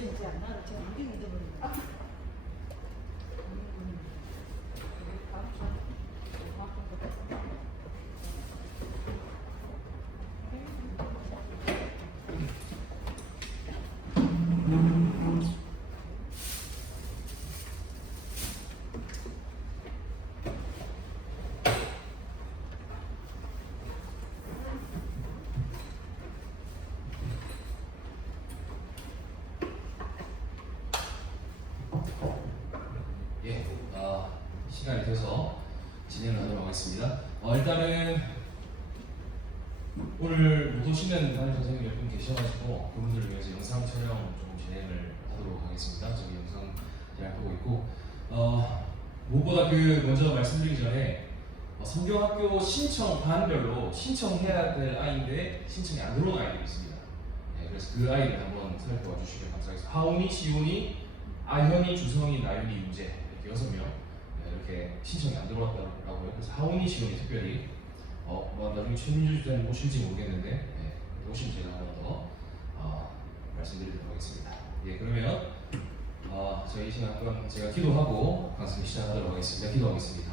잊어버리지 않나? 제가 우리 잊어버린다. 예, 시간이 돼서 진행을 하도록 하겠습니다. 일단은 오늘 못 오시는 담임 선생님 몇 분 계셔가지고 그분들을 위해서 영상 촬영 좀 진행을 하도록 하겠습니다. 저기 영상 제작하고 있고 무엇보다 먼저 말씀드리기 전에 성경학교 신청 반별로 신청해야 될 아이인데 신청이 안 들어온 아이들이 있습니다. 그래서 그 아이를 한번 살펴봐 주시면 감사하겠습니다. 하온이, 시온이, 아현이, 주성이, 나윤이, 유재 이렇게 6명 이렇게 신청이 안 들어왔다고요. 그래서 하온이, 시온이 특별히 나중에 최민주 집사님 오실지 모르겠는데 오시면 제가 하나 더 말씀드리도록 하겠습니다. 예, 그러면 저희 이 시간 그럼 제가 기도하고 강습을 시작하도록 하겠습니다. 기도하겠습니다.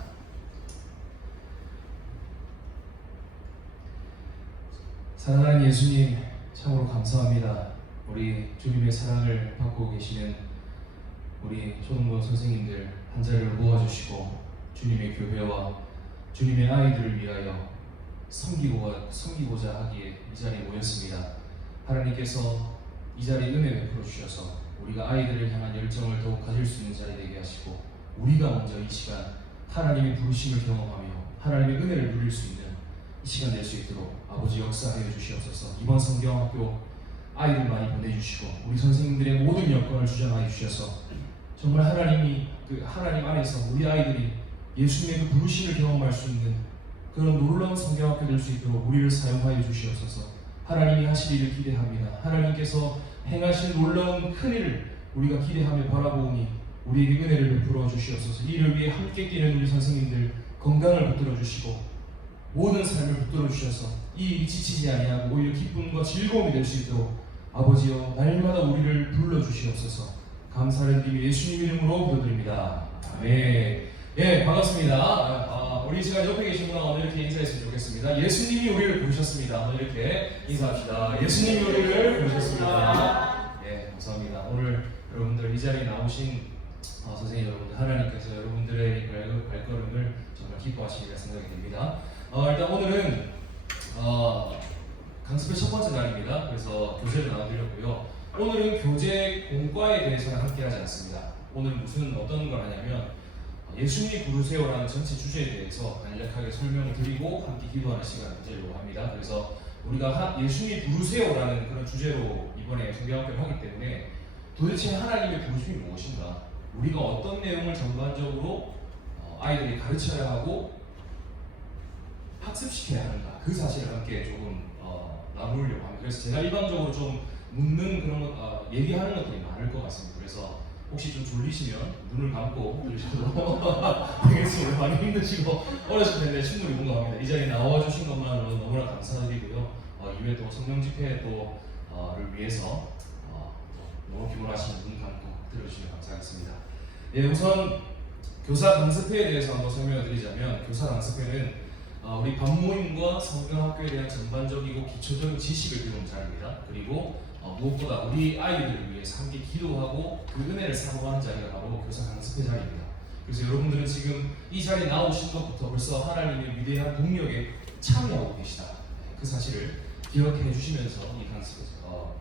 사랑하는 예수님, 참으로 감사합니다. 우리 주님의 사랑을 받고 계시는 우리 초등부 선생님들 한 자리를 모아주시고 주님의 교회와 주님의 아이들을 위하여 섬기고자 하기에 이 자리에 모였습니다. 하나님께서 이 자리에 은혜 베풀어 주셔서 우리가 아이들을 향한 열정을 더욱 가질 수 있는 자리 되게 하시고 우리가 먼저 이 시간 하나님의 부르심을 경험하며 하나님의 은혜를 누릴 수 있는 이 시간 될 수 있도록 아버지 역사하여 주시옵소서. 이번 성경학교 아이들 많이 보내주시고 우리 선생님들의 모든 여건을 주장하여 주셔서 정말 하나님 안에서 우리 아이들이 예수님의 그 부르심을 경험할 수 있는 그런 놀라운 성경학교 될 수 있도록 우리를 사용하여 주시옵소서. 하나님이 하실 일을 기대합니다. 하나님께서 행하실 놀라운 큰 일을 우리가 기대하며 바라보니 우리에게 은혜를 베풀어 주시옵소서. 이 일을 위해 함께 뛰는 우리 선생님들 건강을 붙들어 주시고 모든 삶을 붙들어 주셔서 이 일이 지치지 아니하고 오히려 기쁨과 즐거움이 될 수 있도록 아버지여 날마다 우리를 불러 주시옵소서. 감사를 드리며 예수님 이름으로 기도드립니다. 아멘. 예, 반갑습니다. 우리 시간 옆에 계신 분과 오늘 이렇게 인사했으면 좋겠습니다. 예수님이 우리를 부르셨습니다. 오늘 이렇게 인사합시다. 예수님이 우리를 부르셨습니다. 예, 감사합니다. 오늘 여러분들 이 자리에 나오신 선생님 여러분들, 하나님께서 여러분들의 발걸음을 정말 기뻐하시리라 생각이 됩니다. 일단 오늘은 강습의 첫 번째 날입니다. 그래서 교재를 나눠드렸고요. 오늘은 교재 공과에 대해서는 함께 하지 않습니다. 오늘은 어떤 걸 하냐면 예수님이 부르세요라는 전체 주제에 대해서 간략하게 설명을 드리고 함께 기도하는 시간을 가지려고 합니다. 그래서 우리가 예수님이 부르세요라는 그런 주제로 이번에 성경학교를 하기 때문에 도대체 하나님의 부르심이 무엇인가? 우리가 어떤 내용을 전반적으로 아이들이 가르쳐야 하고 학습시켜야 하는가? 그 사실을 함께 조금 나누려고 합니다. 그래서 제가 일반적으로 좀 묻는 그런 얘기하는 것들이 많을 것 같습니다. 그래서 혹시 좀 졸리시면 눈을 감고 들으셔도 되겠습니다. 많이 힘드시고 어려실 텐데 충분히 공감합니다. 이 자리에 나와주신 것만으로 너무나 감사드리고요. 이외에 또 성령 집회 를 위해서 너무 기원하시는 눈 감고 들어주시면 감사하겠습니다. 예, 우선 교사 강습회에 대해서 한번 설명을 드리자면 교사 강습회는 우리 반모임과 성경학교에 대한 전반적이고 기초적인 지식을 배우는 자리입니다. 그리고 무엇보다 우리 아이들을 위해서 함께 기도하고 그 은혜를 사모하는 자리가 바로 교사 강습회 자리입니다. 그래서 여러분들은 지금 이 자리에 나오신 것부터 벌써 하나님의 위대한 동력에 참여하고 계시다. 그 사실을 기억해 주시면서 이 강습에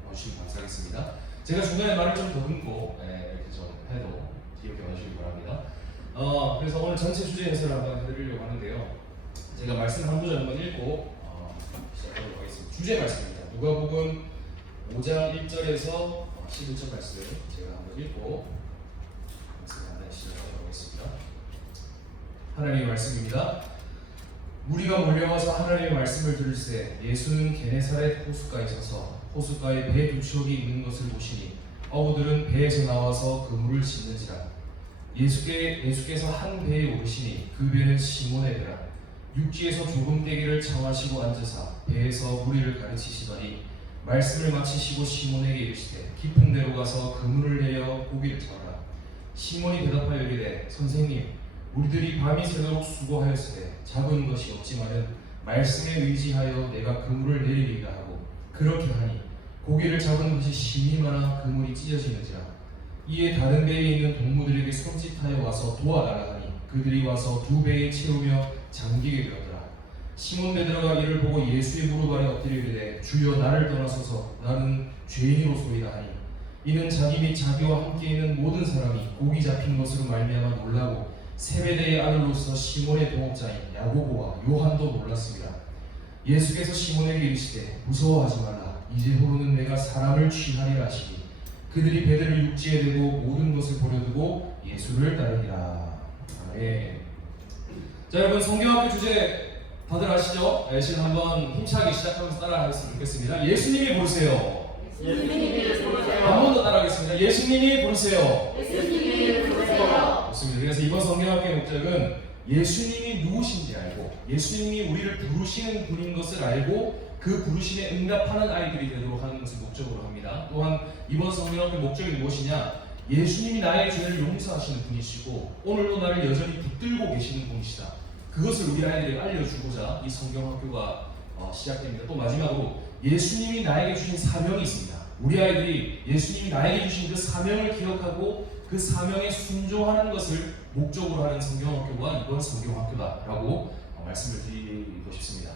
와주시면 감사하겠습니다. 제가 중간에 말을 좀 더듬고 이렇게 좀 해도 기억해 와주시기 바랍니다. 그래서 오늘 전체 주제 해설을 한번 해드리려고 하는데요. 제가 말씀 한 구절 한번 읽고 시작하도록 하겠습니다. 주제 말씀입니다. 누가복음 5장 1절에서 11절 말씀 제가 한번 읽고 말씀을 한번 시작하도록 하겠습니다. 하나님의 말씀입니다. 무리가 몰려와서 하나님의 말씀을 들을새 예수는 게네사렛 호숫가에 서서 호숫가에 배 두 척이 있는 것을 보시니 어부들은 배에서 나와서 그물을 씻는지라. 예수께서 한 배에 오르시니 그 배는 시몬의 배라. 육지에서 조금 떼기를 청하시고 앉으사 배에서 무리를 가르치시더니 말씀을 마치시고 시몬에게 이르시되 깊은 데로 가서 그물을 내려 고기를 잡아라. 시몬이 대답하여 이르되 선생님 우리들이 밤이 새도록 수고하였으되 잡은 것이 없지만은 말씀에 의지하여 내가 그물을 내리리이다 하고 그렇게 하니 고기를 잡은 것이 심히 많아 그물이 찢어지는지라. 이에 다른 배에 있는 동무들에게 손짓하여 와서 도와달라 하니 그들이 와서 두 배에 채우며 잠기게 되었더라. 시몬 베드로가 이를 보고 예수의 무릎 아래 엎드려 이르되 주여 나를 떠나소서 나는 죄인이로소이다 하니 이는 자기 및 자기와 함께 있는 모든 사람이 고기 잡힌 것으로 말미암아 놀라고 세베대의 아들로서 시몬의 동업자인 야고보와 요한도 놀랐습니다. 예수께서 시몬에게 이르시되 무서워하지 말라. 이제후로는 내가 사람을 취하리라 하시니 그들이 배들을 육지에 대고 모든 것을 버려두고 예수를 따르니라. 아멘. 자, 여러분 성경학교 주제 다들 아시죠? 지금 한번 힘차게 시작하면서 따라하셨으면 좋겠습니다. 예수님이 부르세요. 예수님이 부르세요. 한 번 더 따라하겠습니다. 예수님이 부르세요. 예수님이 부르세요. 좋습니다. 그래서 이번 성경학교의 목적은 예수님이 누구신지 알고 예수님이 우리를 부르시는 분인 것을 알고 그 부르심에 응답하는 아이들이 되도록 하는 것을 목적으로 합니다. 또한 이번 성경학교 목적이 무엇이냐? 예수님이 나의 죄를 용서하시는 분이시고 오늘도 나를 여전히 붙들고 계시는 분이시다. 그것을 우리 아이들에게 알려주고자 이 성경학교가 시작됩니다. 또 마지막으로 예수님이 나에게 주신 사명이 있습니다. 우리 아이들이 예수님이 나에게 주신 그 사명을 기억하고 그 사명에 순종하는 것을 목적으로 하는 성경학교가 이번 성경학교다라고 말씀을 드리고 싶습니다.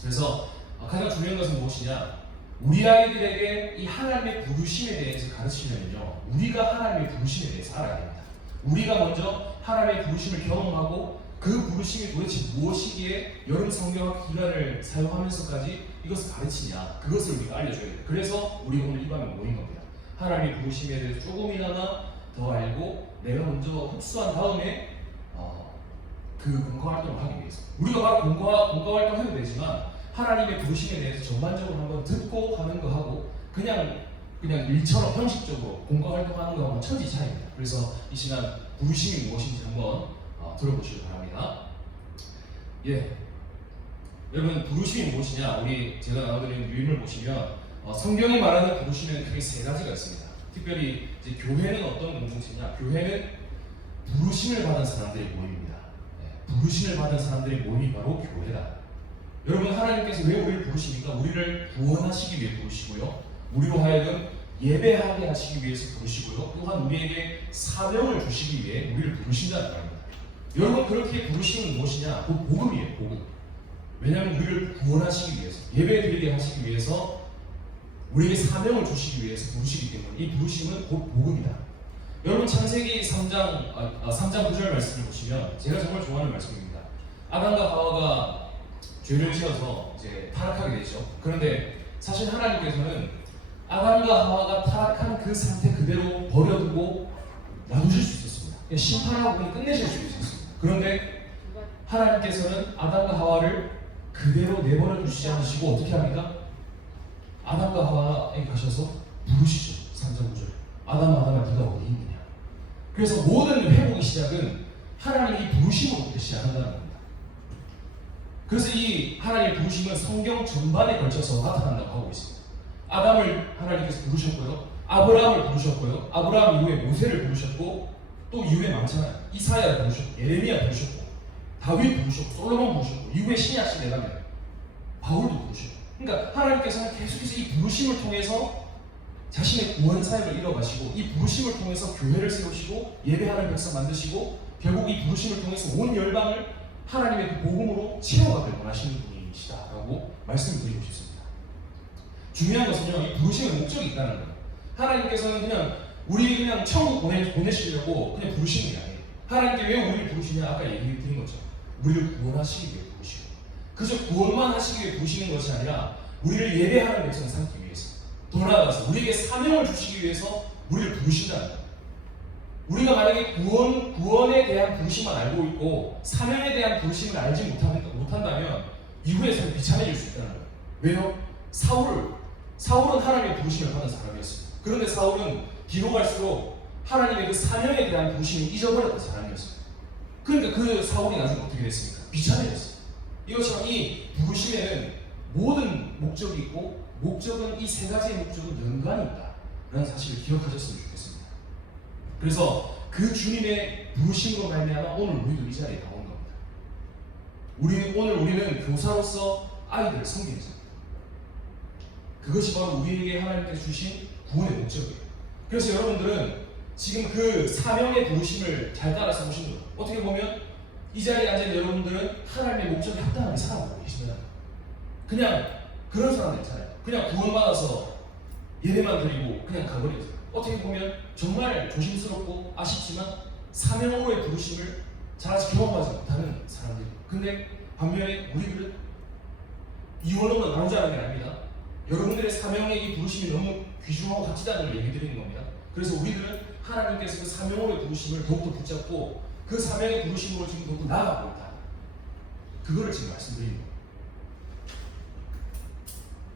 그래서 가장 중요한 것은 무엇이냐? 우리 아이들에게 이 하나님의 부르심에 대해서 가르치면요, 우리가 하나님의 부르심에 대해서 알아야 됩니다. 우리가 먼저 하나님의 부르심을 경험하고 그 부르심이 도대체 무엇이기에 여름 성경학 기간을 사용하면서까지 이것을 가르치냐, 그것을 우리가 알려줘야 돼요. 그래서 우리가 오늘 이 밤에 모인 겁니다. 하나님의 부르심에 대해서 조금이나마 더 알고 내가 먼저 흡수한 다음에 그 공과 활동을 하기 위해서 우리가 바로 공과 활동해도 되지만 하나님의 부르심에 대해서 전반적으로 한번 듣고 하는 거 하고 그냥 일처럼 형식적으로 공과 활동하는 거하고는 천지 차이입니다. 그래서 이 시간 부르심이 무엇인지 한번 들어보시기 바랍니다. 예, 여러분 부르심이 무엇이냐? 우리 제가 나눠드리는 유인을 보시면 성경이 말하는 부르심에는 크게 세 가지가 있습니다. 특별히 이제 교회는 어떤 공동체냐? 교회는 부르심을 받은 사람들의 모임입니다. 부르심을 받은 사람들의 모임이 바로 교회다. 여러분 하나님께서 왜 우리를 부르십니까? 우리를 구원하시기 위해 부르시고요, 우리로 하여금 예배하게 하시기 위해서 부르시고요, 또한 우리에게 사명을 주시기 위해 우리를 부르신다는 말입니다. 여러분 그렇게 부르심은 무엇이냐? 그 복음이에요. 복음. 왜냐하면 우리를 구원하시기 위해서, 예배드리게 하시기 위해서, 우리에게 사명을 주시기 위해서 부르시기 때문에 이 부르심은 곧 복음이다. 여러분 창세기 3장 9절 말씀을 보시면 제가 정말 좋아하는 말씀입니다. 아담과 하와가 죄를 지어서 이제 타락하게 되죠. 그런데 사실 하나님께서는 아담과 하와가 타락한 그 상태 그대로 버려두고 놔두실 수 있었습니다. 그냥 심판하고 그냥 끝내실 수 있었습니다. 그런데 하나님께서는 아담과 하와를 그대로 내버려 두시지 않으시고 어떻게 합니까? 아담과 하와에게 가셔서 부르시죠. 3장 9절. 아담아 네가 어디 있느냐. 그래서 모든 회복의 시작은 하나님의 이 부르심으로부터 시작한다는 겁니다. 그래서 이 하나님의 부르심은 성경 전반에 걸쳐서 나타난다고 하고 있습니다. 아담을 하나님께서 부르셨고요, 아브라함을 부르셨고요, 아브라함 이후에 모세를 부르셨고, 또 이후에 많잖아요. 이사야를 부르셨고, 예레미야 부르셨고, 다윗 부르셨고, 솔로몬 부르셨고, 이후에 신약 시대 가면 바울도 부르셨고. 그러니까 하나님께서는 계속해서 이 부르심을 통해서 자신의 구원 사역을 이뤄가시고, 이 부르심을 통해서 교회를 세우시고 예배하는 백성 만드시고, 결국 이 부르심을 통해서 온 열방을 하나님의 그 복음으로 채워가길 원하시는 분이시다라고 말씀드리고 싶습니다. 중요한 것은요, 이 부르심의 목적이 있다는 거예요. 하나님께서는 그냥 우리 그냥 천국 보내시려고 그냥 부르시는 게 아니에요. 하나님께 왜 우리를 부르시냐? 아까 얘기 드린 것처럼 우리를 구원하시기 위해 부르시고, 그저 구원만 하시기 위해 부르시는 것이 아니라 우리를 예배하는 백성 삼기 위해서, 더 나아가서 우리에게 사명을 주시기 위해서 우리를 부르신다는 거예요. 우리가 만약에 구원에 대한 부르심만 알고 있고 사명에 대한 부르심을 알지 못한다면 이후의 삶이 비참해질 수 있다는 거예요. 왜요? 사울은 하나님의 부르심을 받은 사람이었습니다. 그런데 사울은 뒤로 갈수록 하나님의 그 사명에 대한 부르심을 잊어버렸던 사람이었습니다. 그러니까 그 사울이 나중에 어떻게 됐습니까? 비참해졌어요. 이것처럼 이 부르심에는 모든 목적이 있고 목적은 이 세 가지의 목적은 연관이 있다라는 사실을 기억하셨으면 좋겠습니다. 그래서 그 주님의 부르심으로 말미암아 오늘 우리도 이 자리에 나온 겁니다. 오늘 우리는 교사로서 아이들을 섬기는 자입니다. 그것이 바로 우리에게 하나님께서 주신 구원의 목적이에요. 그래서 여러분들은 지금 그 사명의 부르심을 잘 따라서 보신 거예요. 어떻게 보면 이 자리에 앉은 여러분들은 하나님의 목적에 합당하게 살아가고 계시면 그냥 그런 사람들 있잖아요. 그냥 구원받아서 예배만 드리고 그냥 가버리세요. 어떻게 보면 정말 조심스럽고 아쉽지만 사명으로의 부르심을 잘 아직 경험하지 못하는 사람들이에요. 근데 반면에 우리들은 이원로만 나오자는 게 아닙니다. 여러분들의 사명의 이 부르심이 너무 귀중하고 가치다는 걸 얘기 드리는 겁니다. 그래서 우리들은 하나님께서 그 사명으로의 부르심을 더욱더 붙잡고 그 사명의 부르심으로 지금 더욱더 나아가고 있다. 그거를 지금 말씀드리는 거예요.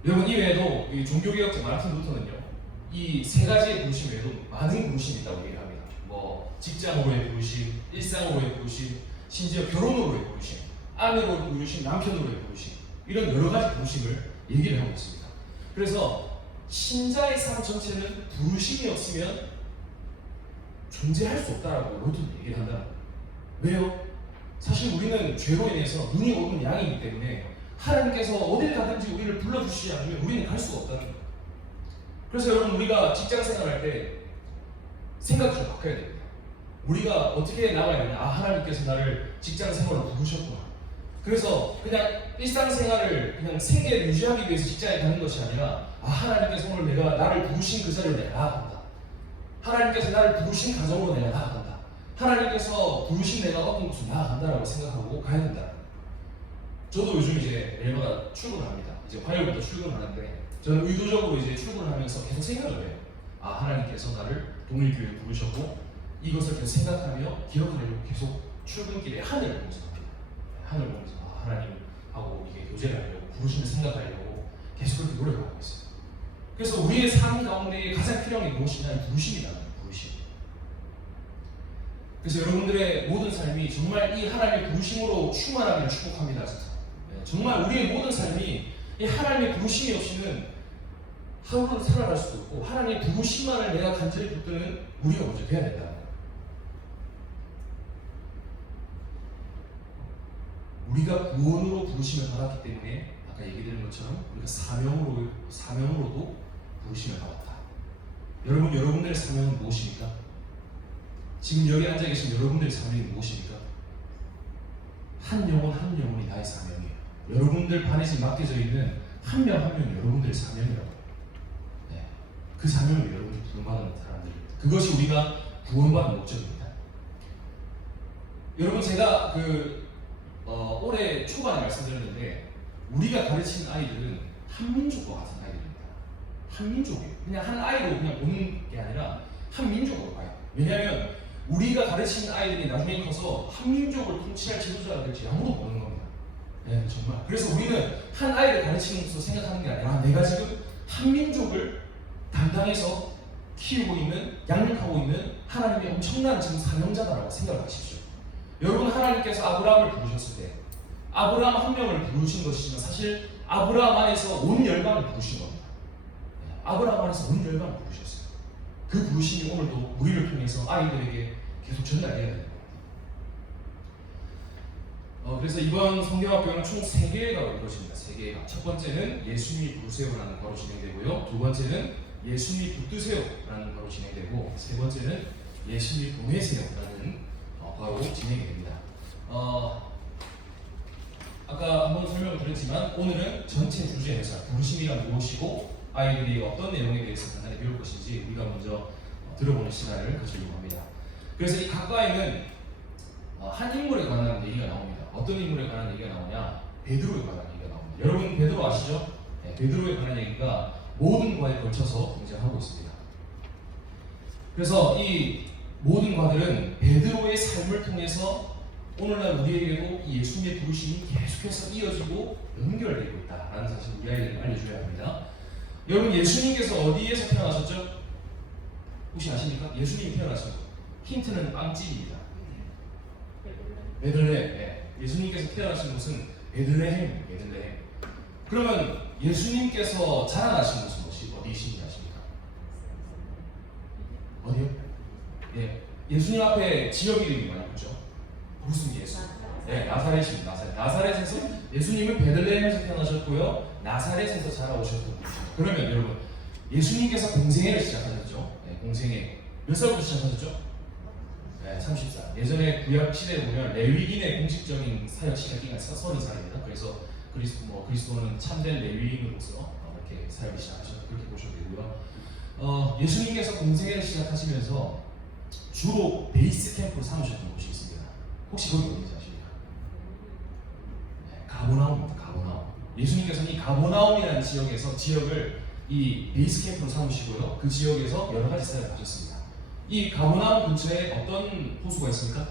여러분 이외에도 이 종교개혁자 마르틴 루터는요, 이 세 가지의 부르심 외에도 많은 부르심이 있다고 얘기합니다. 뭐 직장으로의 부르심, 일상으로의 부르심, 심지어 결혼으로의 부르심, 아내로의 부르심, 남편으로의 부르심, 이런 여러 가지 부르심을 얘기를 하고 있습니다. 그래서 신자의 삶 전체는 부르심이 없으면 존재할 수 없다라고 루터는 얘기를 한다. 왜요? 사실 우리는 죄로 인해서 눈이 오는 양이기 때문에 하나님께서 어딜 가든지 우리를 불러주시지 않으면 우리는 갈 수가 없다는 거예요. 그래서 여러분 우리가 직장 생활할 때 생각이 좀 바뀌어야 됩니다. 우리가 어떻게 나가야 되냐? 아, 하나님께서 나를 직장 생활로 부르셨구나. 그래서 그냥 일상생활을 그냥 생계를 유지하기 위해서 직장에 가는 것이 아니라 아, 하나님께서 오늘 나를 부르신 그 자리로 내가 나아간다. 하나님께서 나를 부르신 가정으로 내가 나아간다. 하나님께서 부르신 내가 어떤 곳으로 나아간다라고 생각하고 가야 된다. 저도 요즘 이제 매일마다 출근을 합니다. 이제 화요일부터 출근을 하는데 저는 의도적으로 이제 출근을 하면서 계속 생각을 해요. 아, 하나님께서 나를 동일교회에 부르셨고 이것을 계속 생각하며 기억하려고 계속 출근길에 하늘을 보면서 갑니다. 하늘을 보면서 아, 하나님하고 이게 교제를 하려고 부르심을 생각하려고 계속 그렇게 노력하고 있어요. 그래서 우리의 삶 가운데 가장 필요한 게 무엇이냐? 이 부르심이라는 거예요. 부르심. 그래서 여러분들의 모든 삶이 정말 이 하나님의 부르심으로 충만하기를 축복합니다. 진짜. 정말 우리의 모든 삶이 이 하나님의 부르심이 없이는 하루를 살아갈 수도 없고 하나님의 부르심만을 내가 간절히 붙드는 우리가 먼저 돼야 된다. 우리가 구원으로 부르심을 받았기 때문에 아까 얘기드린 것처럼 우리가 사명으로도 부르심을 받았다. 여러분, 여러분들의 사명은 무엇입니까? 지금 여기 앉아 계신 여러분들의 사명이 무엇입니까? 한 영혼이 나의 사명이에요. 여러분들 반에 지금 맡겨져 있는 한 명 한 명이 여러분들의 사명이라고. 네. 그 사명을 여러분이 부름받은 사람들입니다. 그것이 우리가 구원받은 목적입니다. 여러분, 제가 올해 초반에 말씀드렸는데 우리가 가르치는 아이들은 한민족과 같은 아이들입니다. 한민족이에요. 그냥 한 아이로 그냥 보는 게 아니라 한민족으로 봐요. 왜냐하면 우리가 가르치는 아이들이 나중에 커서 한민족을 통치할 지도자가 될지 아무도 모르는 겁니다. 네, 정말. 그래서 우리는 한 아이를 가르치는 것으로 생각하는 게 아니라 내가 지금 한민족을 담당해서 키우고 있는, 양육하고 있는 하나님의 엄청난 지금 사명자다라고 생각하십시오. 여러분, 하나님께서 아브라함을 부르셨을 때 아브라함 한 명을 부르신 것이지만 사실 아브라함 안에서 온 열방을 부르신 겁니다. 네, 아브라함 안에서 온 열방을 부르셨어요. 그 부르심이 오늘도 우리를 통해서 아이들에게 계속 전달해야 됩니다. 그래서 이번 성경학교는 총 3개회가 이루어집니다. 3개회가. 첫 번째는 예수님이 부르세요라는 과로 진행되고요. 두 번째는 예수님이 붙드세요라는 과로 진행되고 세 번째는 예수님이 보내세요라는 과로 진행이 됩니다. 아까 한번 설명을 드렸지만 오늘은 전체 주제에서 부르심이란 무엇이고 아이들이 어떤 내용에 대해서 간단히 배울 것인지 우리가 먼저 들어보는 시간을 가지려고 합니다. 그래서 이 각과에는 한 인물에 관한 얘기가 나옵니다. 어떤 인물에 관한 얘기가 나오냐? 베드로에 관한 얘기가 나옵니다. 여러분 베드로 아시죠? 네, 베드로에 관한 얘기가 모든 과에 걸쳐서 등장하고 있습니다. 그래서 이 모든 과들은 베드로의 삶을 통해서 오늘날 우리에게도 이 예수님의 부르심이 계속해서 이어지고 연결되고 있다라는 사실을 우리 아이들에게 알려줘야 합니다. 여러분, 예수님께서 어디에서 태어나셨죠? 혹시 아십니까? 예수님이 태어나신 것. 힌트는 빵집입니다. 베들레헴. 네. 예수님께서 태어나신 곳은 베들레헴. 그러면 예수님께서 자라나신 곳은 어디이신지 아십니까? 어디요? 예, 예수님 앞에 지역 이름이 많이 붙죠. 무슨 예수? 네, 나사렛입니다. 나사렛에서 예수님은 베들레헴에서 태어나셨고요, 나사렛에서 자라오셨던 분이죠. 그러면 여러분, 예수님께서 공생애를 시작하셨죠. 네, 공생애 몇 살부터 시작하셨죠? 네, 30살. 예전에 구약 시대에 보면 레위인의 공식적인 사역 시작 기간이 30살입니다. 그래서 그리스도는 참된 레위인으로서 이렇게 사역을 시작하셨다, 그렇게 보셔도 되고요. 예수님께서 공생애를 시작하시면서 주로 베이스 캠프로 삼으셨던 곳이 있습니다. 혹시 거기 어디인지 아십니까? 네, 가버나움입니다. 가버나움. 예수님께서는 이 가버나움이라는 지역을 이 베이스 캠프로 삼으시고요, 그 지역에서 여러 가지 사역을 하셨습니다. 이 가버나움 근처에 어떤 호수가 있습니까?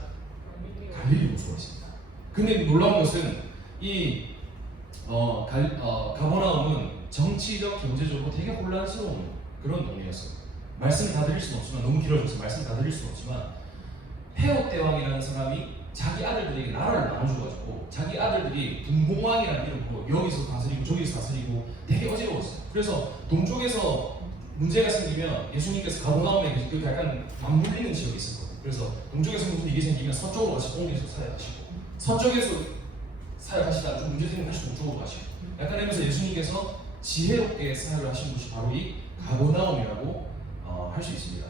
갈릴리 호수가 있습니다. 근데 놀라운 것은 이 가버나움은 정치적, 경제적으로 되게 혼란스러운 그런 동네였어요. 말씀 다 드릴 수는 없지만, 너무 길어져서 말씀 다 드릴 수는 없지만, 헤롯 대왕이라는 사람이 자기 아들들에게 나라를 나눠줘가지고 자기 아들들이 분봉왕이라는 이름으로 여기서 다스리고 저기서 다스리고 되게 어지러웠어요. 그래서 동쪽에서 문제가 생기면 예수님께서 가버나움에 계시고 약간 맞물리는 지역이 있었거든요. 그래서 동쪽에서 무슨 일이 생기면 서쪽으로 가시고 옮겨서 사역하시고, 서쪽에서 사역하시다가 좀 문제 생기면 다시 동쪽으로 가시고, 약간 하면서 예수님께서 지혜롭게 사역을 하신 곳이 바로 이 가버나움이라고 할 수 있습니다.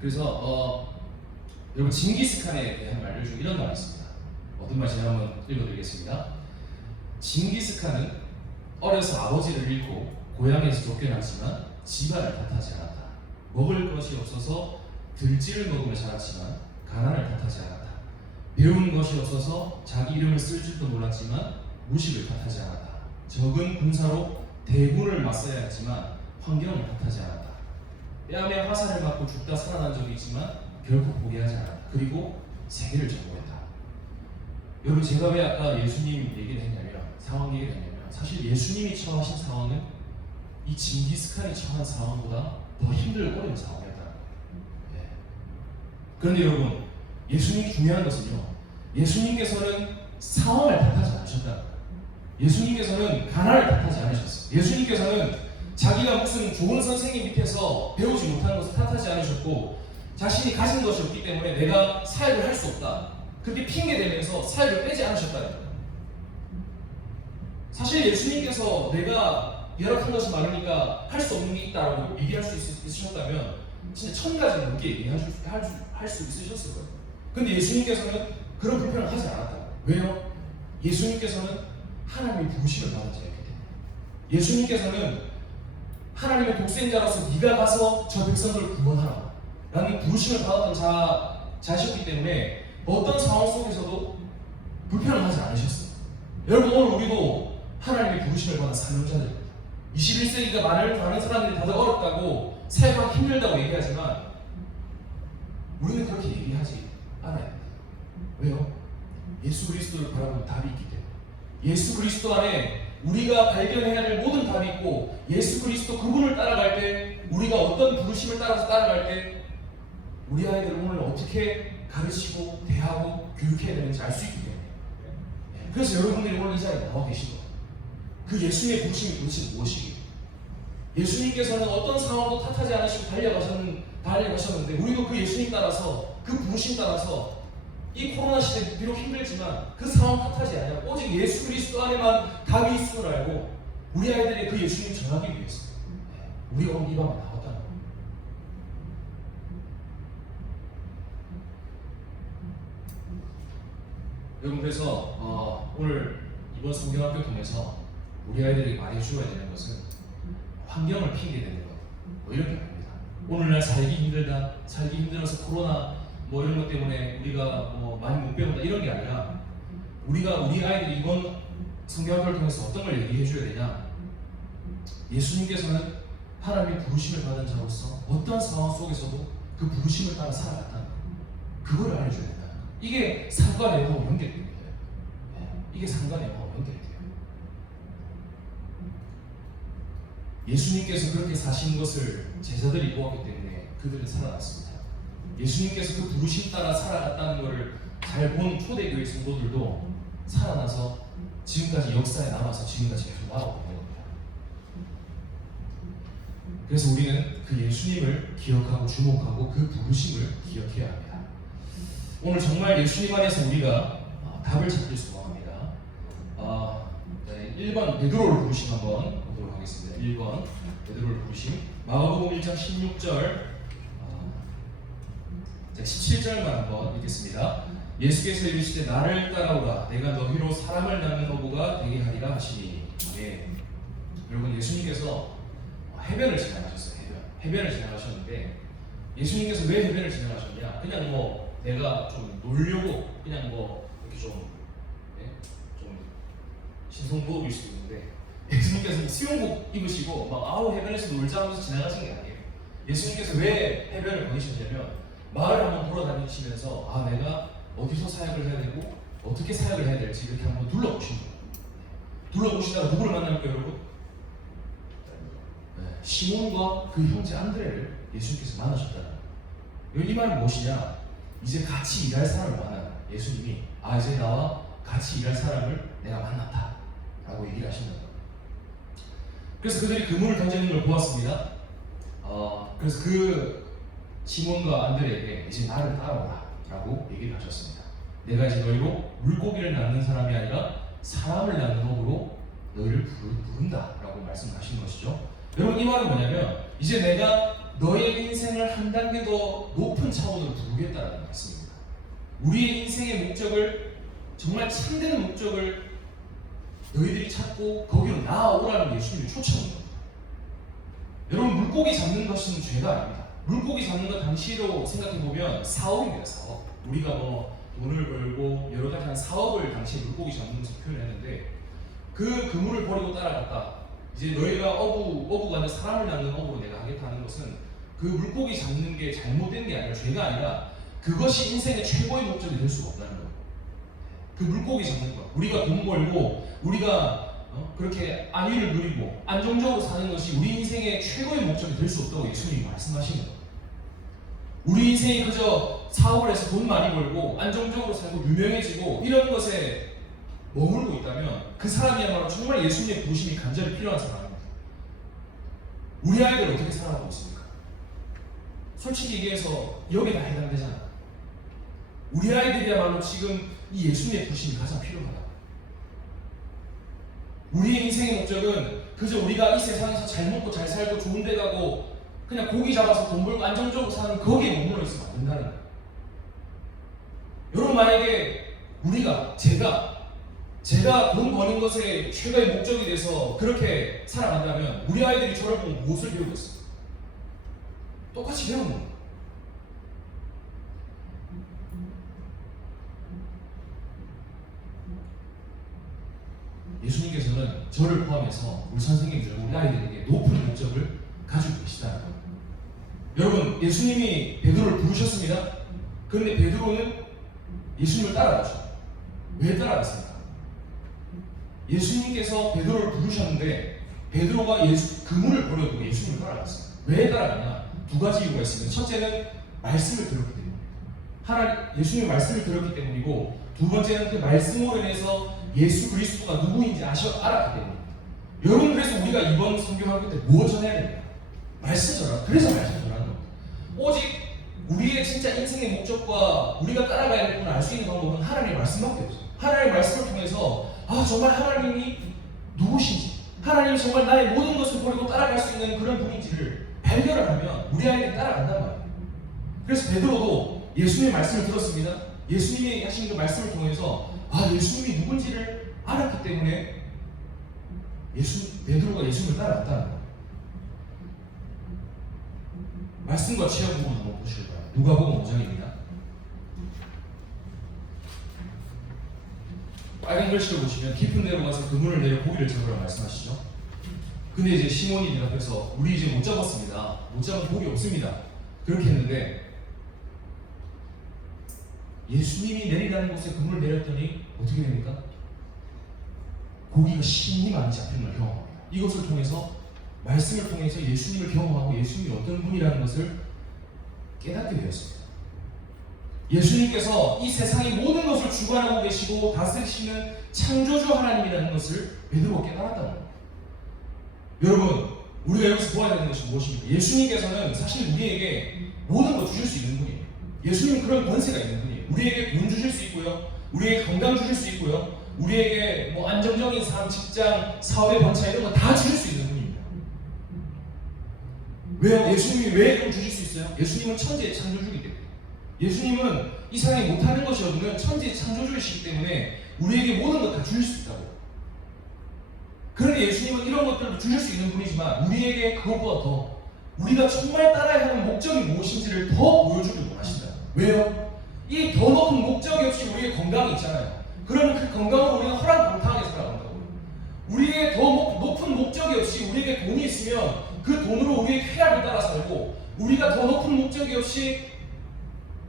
그래서 여러분, 징기스칸에 대한 말 중에 이런 말이 있습니다. 어떤 말인지 한번 읽어드리겠습니다. 징기스칸은 어려서 아버지를 잃고 고향에서 쫓겨났지만 집안을 탓하지 않았다. 먹을 것이 없어서 들쥐를 먹으며 자랐지만 가난을 탓하지 않았다. 배운 것이 없어서 자기 이름을 쓸 줄도 몰랐지만 무식을 탓하지 않았다. 적은 군사로 대군을 맞서야 했지만 환경을 탓하지 않았다. 뺨에 화살을 맞고 죽다 살아난 적이 있지만 결코 포기하지 않았다. 그리고 세계를 정복했다. 여러분, 제가 왜 아까 예수님 얘기를 했냐면, 상황 얘기를 했냐면, 사실 예수님이 처하신 상황은 이 징기스칸이 처한 상황보다 더 힘들고 어려운 상황이었다는 거예요. 네. 그런데 여러분, 예수님이 중요한 것은요, 예수님께서는 상황을 탓하지 않으셨다는 거예요. 예수님께서는 가난을 탓하지 않으셨어요. 예수님께서는 자기가 무슨 좋은 선생님 밑에서 배우지 못하는 것을 탓하지 않으셨고, 자신이 가진 것이 없기 때문에 내가 사역을 할 수 없다, 그렇게 핑계대면서 사역을 빼지 않으셨다는 거예요. 사실 예수님께서 내가 열악한 것이 많으니까 할 수 없는 게 있다라고 얘기할 수 있으셨다면 진짜 1000가지 넘게 얘기할 수 있으셨을 거예요. 근데 예수님께서는 그런 불편을 하지 않았다. 왜요? 예수님께서는 하나님의 부르심을 받은 자였기 때문에. 예수님께서는 하나님의 독생자로서 네가 가서 저 백성들을 구원하라 라는 부르심을 받았던 자셨기 때문에 어떤 상황 속에서도 불편을 하지 않으셨어요. 여러분, 오늘 우리도 하나님의 부르심을 받은 사명자들입니다. 21세기가 많은 사람들이 다들 어렵다고, 사역하기 힘들다고 얘기하지만 우리는 그렇게 얘기하지 않아야 됩니다. 왜요? 예수 그리스도를 바라보는 답이 있기 때문에. 예수 그리스도 안에 우리가 발견해야 할 모든 답이 있고, 예수 그리스도 그분을 따라갈 때, 우리가 어떤 부르심을 따라서 따라갈 때 우리 아이들을 오늘 어떻게 가르치고 대하고 교육해야 되는지 알 수 있기 때문에. 그래서 여러분들이 오늘 이 자리에 나와 계신 거예요. 그 예수님의 부르심이 도대체 무엇이기에? 예수님께서는 어떤 상황도 탓하지 않으시고 달려가셨는데, 우리도 그 예수님 따라서, 그 부르심 따라서 이 코로나 시대 비록 힘들지만 그 상황 탓하지 않냐고, 오직 예수 그리스도 안에만 답이 있을 줄 알고 우리 아이들이 그 예수님 전하기 위해서 우리가 오늘 이 밤에 나왔다는 거예요. 여러분, 그래서 오늘 이번 성경학교 통해서 우리 아이들에게 말해주어야 되는 것은 환경을 핑계대는 것, 이렇게 합니다. 오늘날 살기 힘들다, 살기 힘들어서 코로나 이런 것 때문에 우리가 많이 못 배운다, 이런 게 아니라, 우리 아이들이 이번 성경학교를 통해서 어떤 걸 얘기해줘야 되냐, 예수님께서는 하나님의 부르심을 받은 자로서 어떤 상황 속에서도 그 부르심을 따라 살아갔다는 거, 그걸 알려줘야 된다는 거. 이게 삶과 내용하고 연결됩니다. 이게 삶과 내용하고 연결돼요. 예수님께서 그렇게 사신 것을 제자들이 보았기 때문에 그들은 살아났습니다. 예수님께서 그 부르심 따라 살아갔다는 것을 잘 본 초대교회 성도들도 살아나서 지금까지 역사에 남아서 지금까지 계속 나오고 있는 겁니다. 그래서 우리는 그 예수님을 기억하고 주목하고 그 부르심을 기억해야 합니다. 오늘 정말 예수님 안에서 우리가 답을 찾길 소망합니다. 1번 베드로를 부르심 한번 보도록 하겠습니다. 1번 베드로를 부르심 마가복음 1장 16절 17절만 한번 읽겠습니다. 예수께서 이르시되 나를 따라오라 내가 너희로 사람을 낳는 어부가 되게 하리라 하시니. 예. 여러분 예수님께서 해변을 지나가셨어요. 해변을 지나가셨는데 예수님께서 왜 해변을 지나가셨냐? 그냥 뭐 내가 좀 놀려고 그냥 뭐 이렇게 좀 신성부업일 수도 있는데 예수님께서 수영복 입으시고 막 아우 해변에서 놀자 하면서 지나가신 게 아니에요. 예수님께서 왜 해변을 거니셨냐면 마을 한번 돌아다니시면서 내가 어디서 사역을 해야 되고 어떻게 사역을 해야 될지 이렇게 한번 둘러보신 거예요. 둘러보시다가 누구를 만날까요, 여러분? 시몬과 그 형제 안드레를 예수님께서 만나셨다는 거예요. 이 말은 무엇이냐? 이제 같이 일할 사람을 만나는 예수님이 이제 나와 같이 일할 사람을 내가 만났다 라고 얘기를 하시는 거예요. 그래서 그들이 그물을 던지는 걸 보았습니다. 그래서 그 시몬과 안드레에게 이제 나를 따라오라 라고 얘기를 하셨습니다. 내가 이제 너희로 물고기를 낳는 사람이 아니라 사람을 낳는 법으로 너희를 부른다 라고 말씀하신 것이죠. 여러분 이 말은 뭐냐면 이제 내가 너의 인생을 한 단계 더 높은 차원으로 부르겠다는 말씀입니다. 우리의 인생의 목적을 정말 참되는 목적을 너희들이 찾고 거기로 나아오라는 예수님의 초청입니다. 여러분 물고기 잡는 것은 죄가 아닙니다. 물고기 잡는 것 당시로 생각해보면 사업입니다. 사업. 우리가 뭐 돈을 벌고 여러 가지 한 사업을 당시에 물고기 잡는 것을 표현했는데 그 그물을 버리고 따라갔다. 이제 너희가 어부가 아니라 사람을 낳는 어부로 내가 하겠다는 것은 그 물고기 잡는 게 잘못된 게 아니라 죄가 아니라 그것이 인생의 최고의 목적이 될 수가 없다는 거예요. 그 물고기 잡는 것. 우리가 돈 벌고 우리가 그렇게 안위를 누리고 안정적으로 사는 것이 우리 인생의 최고의 목적이 될 수 없다고 예수님이 말씀하시는 거예요. 우리 인생이 그저 사업을 해서 돈 많이 벌고 안정적으로 살고 유명해지고 이런 것에 머물고 있다면 그 사람이야말로 정말 예수님의 부르심이 간절히 필요한 사람입니다. 우리 아이들 어떻게 살아가고 있습니까? 솔직히 얘기해서 여기에 다 해당되잖아. 우리 아이들이야말로 지금 이 예수님의 부르심이 가장 필요하다. 우리의 인생의 목적은 그저 우리가 이 세상에서 잘 먹고 잘 살고 좋은 데 가고 그냥 고기 잡아서 돈 벌고 안정적으로 사는 거기에 머물러 있으면 안 된다는 거예요. 여러분 만약에 제가 돈 버는 것에 최고의 목적이 돼서 그렇게 살아간다면 우리 아이들이 저를 보고 무엇을 배우겠어요? 똑같이 배우는 거예요. 예수님께서는 저를 포함해서 우리 선생님들, 우리 아이들에게 높은 목적을 가지고 계시다는 거예요. 여러분, 예수님이 베드로를 부르셨습니다. 그런데 베드로는 예수님을 따라갔죠. 왜 따라갔습니까? 예수님께서 베드로를 부르셨는데 베드로가 그물을 버려두고 예수님을 따라갔어요. 왜 따라가냐? 두 가지 이유가 있습니다. 첫째는 말씀을 들었기 때문입니다. 예수님의 말씀을 들었기 때문이고 두 번째는 그 말씀으로 인해서 예수 그리스도가 누구인지 알았기 때문입니다. 여러분 그래서 우리가 이번 선교학교 때 뭐 전해야 됩니까? 말씀 전하라. 그래서 말씀 전하는 겁니다. 오직 우리의 진짜 인생의 목적과 우리가 따라가야 될 분을 알 수 있는 방법은 하나님의 말씀밖에 없어요. 하나님의 말씀을 통해서 정말 하나님이 누구신지 하나님이 정말 나의 모든 것을 버리고 따라갈 수 있는 그런 분인지를 발견을 하면 우리 아이들이 따라간단 말이에요. 그래서 베드로도 예수님의 말씀을 들었습니다. 예수님이 하신 그 말씀을 통해서 예수님이 누군지를 알았기 때문에 베드로가 예수님을 따라갔다는 거예요. 말씀과 취한 부분 한번 보실까요? 누가복음 5장입니다. 빨간 글씨를 보시면 깊은 데로 가서 그물을 내려 고기를 잡으라고 말씀하시죠. 근데 이제 시몬이 대답해서 우리 이제 못 잡았습니다. 못 잡은 고기 없습니다. 그렇게 했는데 예수님이 내리라는 곳에 그물을 내렸더니 어떻게 됩니까? 고기가 신이 많이 잡힌 걸 경험합니다. 이것을 통해서 말씀을 통해서 예수님을 경험하고 예수님이 어떤 분이라는 것을 깨닫게 되었습니다. 예수님께서 이 세상의 모든 것을 주관하고 계시고 다스리시는 창조주 하나님이라는 것을 베드로가 깨달았다는 겁니다. 여러분, 우리가 여기서 보아야 되는 것이 무엇입니까? 예수님께서는 사실 우리에게 모든 걸 주실 수 있는 분이에요. 예수님은 그런 권세가 있는 분이에요. 우리에게 돈 주실 수 있고요, 우리에게 건강 주실 수 있고요, 우리에게 뭐 안정적인 삶, 직장, 사업의 번차 이런 거 다 주실 수 있는 분입니다. 왜요? 예수님이 왜 그럼 주실 수 있어요? 예수님은 천지의 창조주이기 때문에. 예수님은 이 세상에 못하는 것이 없는 천지의 창조주이시기 때문에 우리에게 모든 것 다 주실 수 있다고. 그런데 예수님은 이런 것들도 주실 수 있는 분이지만 우리에게 그것보다 더 우리가 정말 따라야 하는 목적이 무엇인지를 더 보여주길 원하신다. 왜요? 이 더 높은 목적이 없이 우리의 건강이 있잖아요. 그러면 그 건강을 우리가 허랑방탕하게 살아간다고요. 우리의 더 높은 목적이 없이 우리에게 돈이 있으면 그 돈으로 우리의 쾌락을 따라 살고, 우리가 더 높은 목적이 없이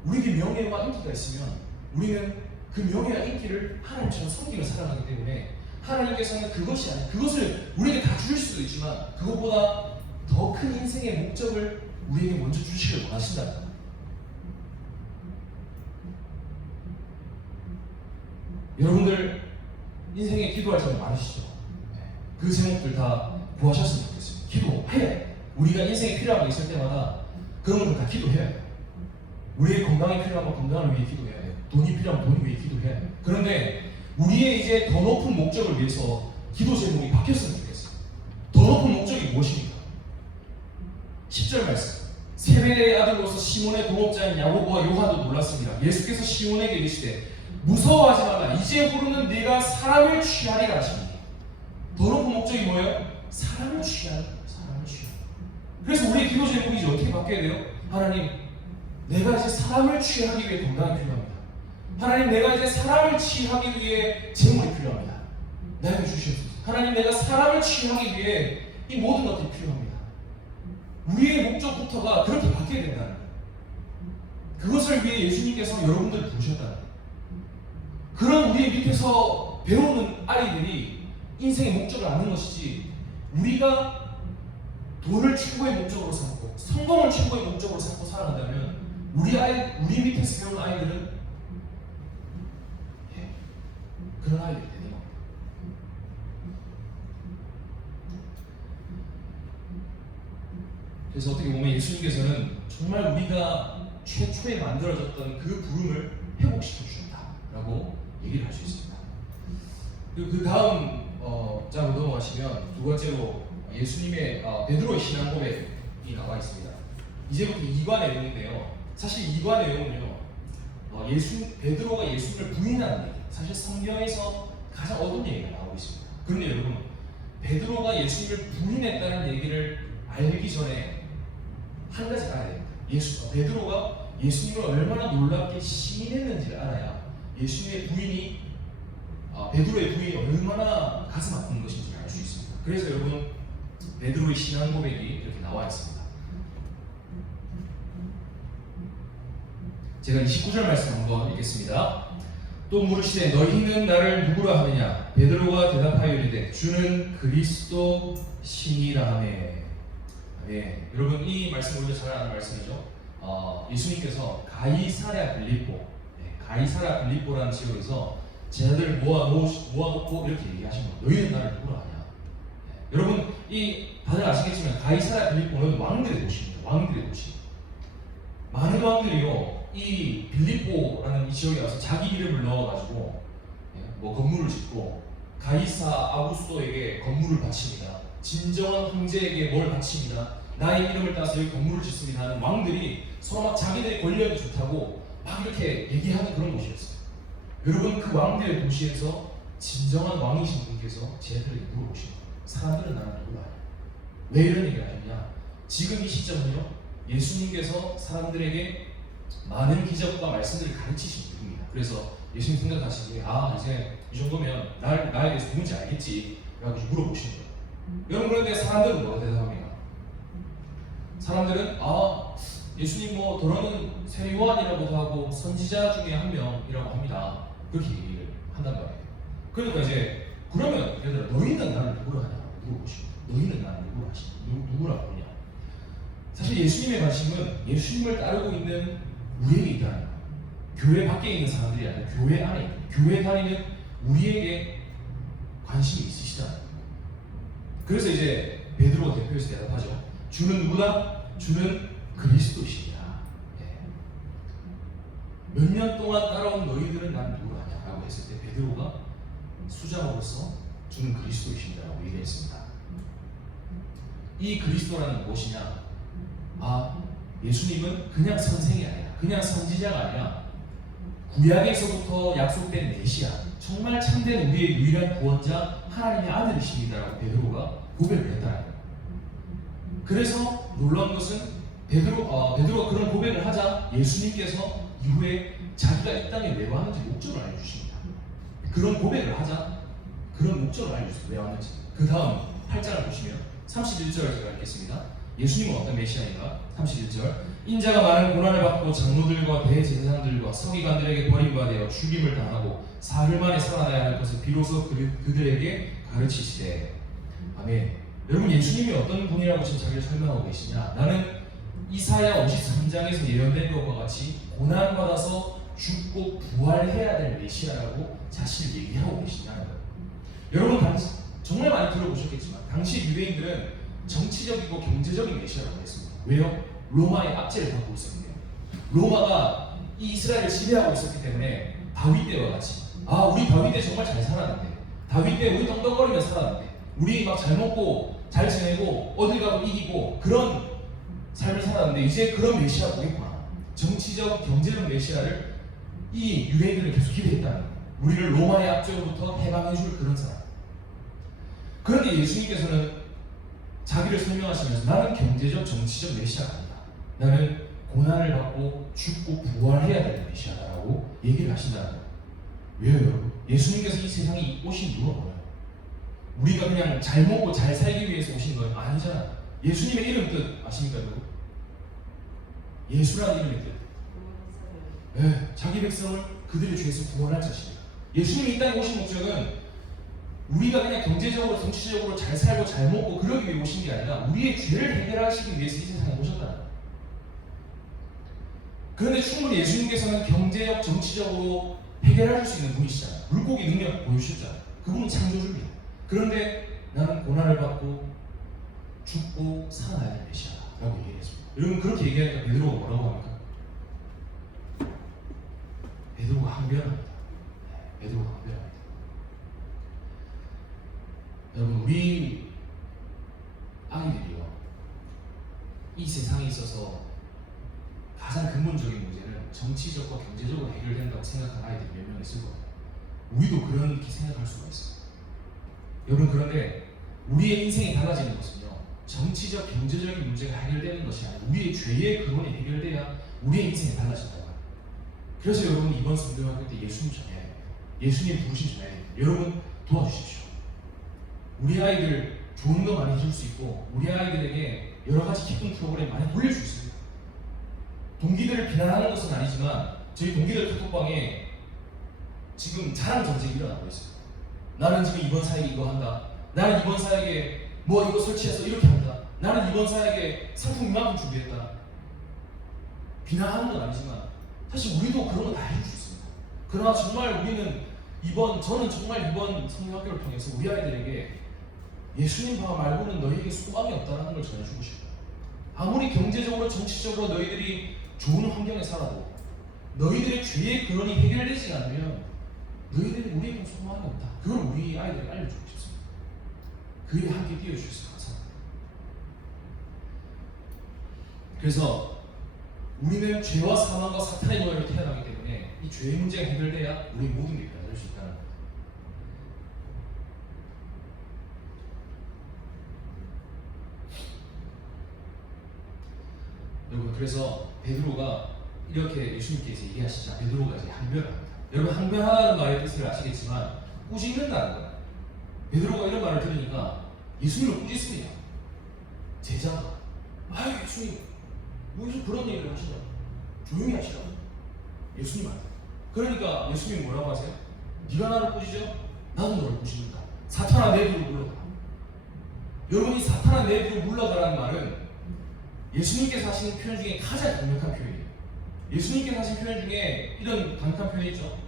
우리에게 명예와 인기가 있으면 우리는 그 명예와 인기를 하나님처럼 섬기며 살아가기 때문에 하나님께서는 그것이 아니라 그것을 우리에게 다 주실 수도 있지만 그것보다 더 큰 인생의 목적을 우리에게 먼저 주시길 원하신다. 여러분들 인생에 기도할 점이 많으시죠? 그 제목들 다 구하셨으면 좋겠습니다. 기도해야 돼. 우리가 인생에 필요한 거 있을 때마다 그런 것들 다 기도해야 돼요. 우리의 건강이 필요하면 건강을 위해 기도해야 돼요. 돈이 필요하면 돈을 위해 기도해야 돼요. 그런데 우리의 이제 더 높은 목적을 위해서 기도 제목이 바뀌었으면 좋겠어요. 더 높은 목적이 무엇입니까? 10절 말씀. 세베대의 아들로서 시몬의 동업자인 야고보와 요한도 놀랐습니다. 예수께서 시몬에게 이르시되 무서워하지 말라. 이제부로는 네가 사람을 취하리라 하십니다. 더 높은 목적이 뭐예요? 사람을 취하는 거예요. 사람을 취하는 거예요. 그래서 우리의 기도 제목이 이제 어떻게 바뀌어야 돼요? 하나님, 내가 이제 사람을 취하기 위해 건강이 필요합니다. 하나님, 내가 이제 사람을 취하기 위해 재물이 필요합니다. 나에게 주시옵소서. 하나님, 내가 사람을 취하기 위해 이 모든 것들이 필요합니다. 우리의 목적부터가 그렇게 바뀌어야 된다는 거예요. 그것을 위해 예수님께서 여러분들을 부르셨다는 거예요. 그런 우리 밑에서 배우는 아이들이 인생의 목적을 아는 것이지, 우리가 돈을 최고의 목적으로 삼고 성공을 최고의 목적으로 삼고 살아간다면 우리 밑에서 배우는 아이들은 그런 아이들이 되는 겁니다. 그래서 어떻게 보면 예수님께서는 정말 우리가 최초에 만들어졌던 그 부름을 회복시켜 주셨다라고 얘기를 할 수 있습니다. 그 다음 장으로 넘어가시면 두 번째로 예수님의 베드로의 신앙 고백이 나와 있습니다. 이제부터 2과 내용인데요. 사실 2과 내용은요, 베드로가 예수님을 부인하는 얘기, 사실 성경에서 가장 어두운 얘기가 나오고 있습니다. 그런데 여러분, 베드로가 예수님을 부인했다는 얘기를 알기 전에 한 가지 알아야 됩니다. 베드로가 예수님을 얼마나 놀랍게 시인했는지를 알아야 예수님의 부인이, 베드로의 부인이 얼마나 가슴 아픈 것인지 알 수 있습니다. 그래서 여러분, 베드로의 신앙 고백이 이렇게 나와 있습니다. 제가 29절 말씀 한번 읽겠습니다. 또 물으시되 너희는 나를 누구라 하느냐? 베드로가 대답하여 이르되 주는 그리스도 신이라 하네. 네, 여러분 이 말씀 우리가 잘 아는 말씀이죠. 예수님께서 가이사랴 빌립보라는 지역에서 제자들을 모아놓고 이렇게 얘기하신 거예요. 너희는 나를 누구라 하냐? 네, 여러분 다들 아시겠지만 가이사랴 빌립보는 왕들의 도시입니다. 왕들의 도시. 많은 왕들이요, 이 빌립보라는 이 지역에 와서 자기 이름을 넣어가지고 뭐 건물을 짓고 가이사 아구스토에게 건물을 바칩니다. 진정한 황제에게 뭘 바칩니다. 나의 이름을 따서 여기 건물을 짓습니다 하는 왕들이 서로 막 자기들의 권력이 좋다고 막 이렇게 얘기하는 그런 곳이었어요. 여러분, 그 왕들의 도시에서 진정한 왕이신 분께서 제자들에게 물어보신 거예요. 사람들은 나를 누구라 하냐? 왜 이런 얘기를 하셨냐? 지금 이 시점은요, 예수님께서 사람들에게 많은 기적과 말씀들을 가르치신 분입니다. 그래서 예수님 생각하시기에 이제 이 정도면 나에 대해서 누군지 알겠지 라고 물어보시는 거예요. 여러분, 그런데 사람들은 뭐라 대답합니까? 사람들은 예수님 뭐 더러는 세리요한이라고도 하고 선지자 중에 한 명이라고 합니다. 그렇게 얘기를 한단 말이에요. 그러니까 이제 그러면 얘들아, 너희는 나를 누구로 하냐고 물어보시고, 너희는 나를 누구라고 하냐? 사실 예수님의 관심은 예수님을 따르고 있는 우리에게 있다는 거예요. 교회 밖에 있는 사람들이 아니라 교회 안에 있는, 교회 다니는 우리에게 관심이 있으시잖아요. 그래서 이제 베드로가 대표해서 대답하죠. 주는 누구다? 주는 그리스도이시다. 몇 년 동안 따라온 너희들은 난 누구로 하냐라고 했을 때 베드로가 수장으로서 주는 그리스도이신다라고 얘기했습니다. 이 그리스도라는 무엇이냐? 예수님은 그냥 선생이 아니라, 그냥 선지자가 아니라 구약에서부터 약속된 메시아, 정말 참된 우리의 유일한 구원자 하나님의 아들이십니다라고 베드로가 고백을 했다는 거예요. 그래서 놀라운 것은 베드로가 그런 고백을 하자 예수님께서 이후에 자기가 이 땅에 왜 왔는지 목적을 알려주십니다. 그런 고백을 하자 그런 목적을 알려주세요. 왜 왔는지. 그 다음 8장을 보시면 31절 제가 읽겠습니다. 예수님은 어떤 메시아인가? 31절. 인자가 많은 고난을 받고 장로들과 대제사장들과 서기관들에게 버림받아 죽임을 당하고 사흘 만에 살아나야 할 것을 비로소 그들에게 가르치시되. 아멘. 여러분, 예수님이 어떤 분이라고 지금 자기를 설명하고 계시냐? 나는 이사야 53장에서 예언된 것과 같이 고난받아서 죽고 부활해야 될 메시아라고 자신을 얘기하고 계시냐는 거예요. 여러분, 정말 많이 들어보셨겠지만 당시 유대인들은 정치적이고 경제적인 메시아라고 했습니다. 왜요? 로마의 압제를 받고 있었는데, 로마가 이 이스라엘을 지배하고 있었기 때문에 다윗 때와 같이 우리 다윗 때 정말 잘 살았는데, 다윗 때 우리 떵떵거리며 살았는데, 우리 막 잘 먹고 잘 지내고 어딜 가고 이기고 그런 삶을 살았는데 이제 그런 메시아가 오겠구나. 정치적 경제적 메시아를 이 유대인들은 계속 기대했다는 거예요. 우리를 로마의 압제로부터 해방해줄 그런 사람. 그런데 예수님께서는 자기를 설명하시면서 나는 경제적 정치적 메시아가 아니다. 나는 고난을 받고 죽고 부활해야 되는 메시아다라고 얘기를 하신다는 거예요. 왜요, 여러분? 예수님께서 이 세상에 오신 이유가 뭐예요? 우리가 그냥 잘 먹고 잘 살기 위해서 오신 건 아니잖아요. 예수님의 이름 뜻 아십니까, 여러분? 예수라는 이름의 뜻. 네, 자기 백성을 그들의 죄에서 구원할 자신이다. 예수님이 이 땅에 오신 목적은 우리가 그냥 경제적으로 정치적으로 잘 살고 잘 먹고 그러기 위해 오신 게 아니라 우리의 죄를 해결하시기 위해서 이 세상에 오셨다는 거예요. 그런데 충분히 예수님께서는 경제적 정치적으로 해결할 수 있는 분이시잖아요. 물고기 능력 보여주셨잖아요. 그분은 창조주입니다. 그런데 나는 고난을 받고 죽고 살아나야 될 메시아라고 얘기했습니다. 여러분, 그렇게 얘기하니까 베드로가 뭐라고 합니까? 베드로가 항변합니다. 베드로가 항변합니다. 여러분, 우리 아이들이요, 이 세상에 있어서 가장 근본적인 문제는 정치적과 경제적으로 해결된다고 생각하는 아이들이 몇 명 있을 거예요. 우리도 그렇게 생각할 수가 있어요. 여러분, 그런데 우리의 인생이 달라지는 것은요, 정치적 경제적인 문제가 해결되는 것이 아니라 우리의 죄의 근원이 해결돼야 우리의 인생이 달라진다고 해요. 그래서 여러분, 이번 성경학교 때 예수님 전해야 됩니다. 예수님 부르신 전해야 됩니다. 여러분, 도와주십시오. 우리 아이들 좋은 거 많이 줄 수 있고 우리 아이들에게 여러 가지 기쁜 프로그램 많이 돌릴 수 있습니다. 동기들을 비난하는 것은 아니지만 저희 동기들 카톡방에 지금 자랑 전쟁이 일어나고 있어요. 나는 지금 이번 사역에 이거 한다. 나는 이번 사역에 뭐 이거 설치해서 이렇게 한다. 나는 이번 사역에 상품 이만큼 준비했다. 비난하는 건 아니지만 사실 우리도 그런 거 다 해줄 수 있습니다. 그러나 정말 저는 정말 이번 성경학교를 통해서 우리 아이들에게 예수님 말고는 너희에게 소망이 없다는 걸 전해주고 싶어요. 아무리 경제적으로 정치적으로 너희들이 좋은 환경에 살아도 너희들의 죄의 근원이 해결되지 않으면 너희들이 우리에게 소망이 없다. 그걸 우리 아이들에게 알려주고 싶습니다. 그 일에 함께 뛰어주셔서 감사합니다. 그래서 우리는 죄와 사망과 사탄의 노예로 태어나기 때문에 이 죄의 문제가 해결돼야 우리 모든 게 변화될 수 있다는 겁니다. 여러분, 그래서 베드로가 이렇게 예수님께서 얘기하시자 베드로가 이제 항변을 합니다. 여러분, 항변하는 말의 뜻을 아시겠지만 꾸짖는다는 거예요. 베드로가 이런 말을 들으니까 예수님을 꾸짖습니다. 제자가 예수님 왜 그런 얘기를 하시냐고, 조용히 하시라고 예수님한테. 그러니까 예수님이 뭐라고 하세요? 네가 나를 꾸짖어? 나도 너를 꾸짖는다. 사탄아, 내 뒤로 물러가라. 여러분이 사탄아, 내 뒤로 물러가라는 말은 예수님께서 하시는 표현 중에 가장 강력한 표현이에요. 예수님께서 하신 표현 중에 이런 강력한 표현이 있죠.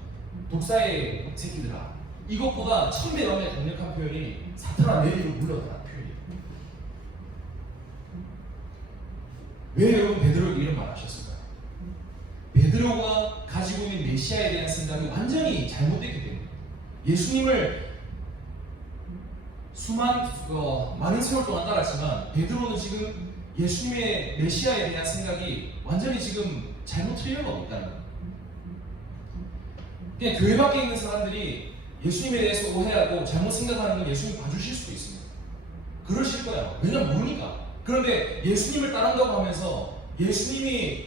독사의 새끼들아. 이것보다 1000배 강력한 표현이 사탄아 내 뒤로 물러가라는 표현이에요. 왜 여러분 베드로에게 이런 말 하셨을까요? 베드로가 가지고 있는 메시아에 대한 생각이 완전히 잘못됐기 때문에 예수님을 많은 세월 동안 따랐지만 베드로는 지금 예수님의 메시아에 대한 생각이 완전히 지금 잘못 틀려가고 있다는 거예요. 그냥 교회 밖에 있는 사람들이 예수님에 대해서 오해하고 잘못 생각하는 건 예수님 봐주실 수도 있습니다. 그러실 거야. 왜냐면 모르니까. 그런데 예수님을 따른다고 하면서 예수님이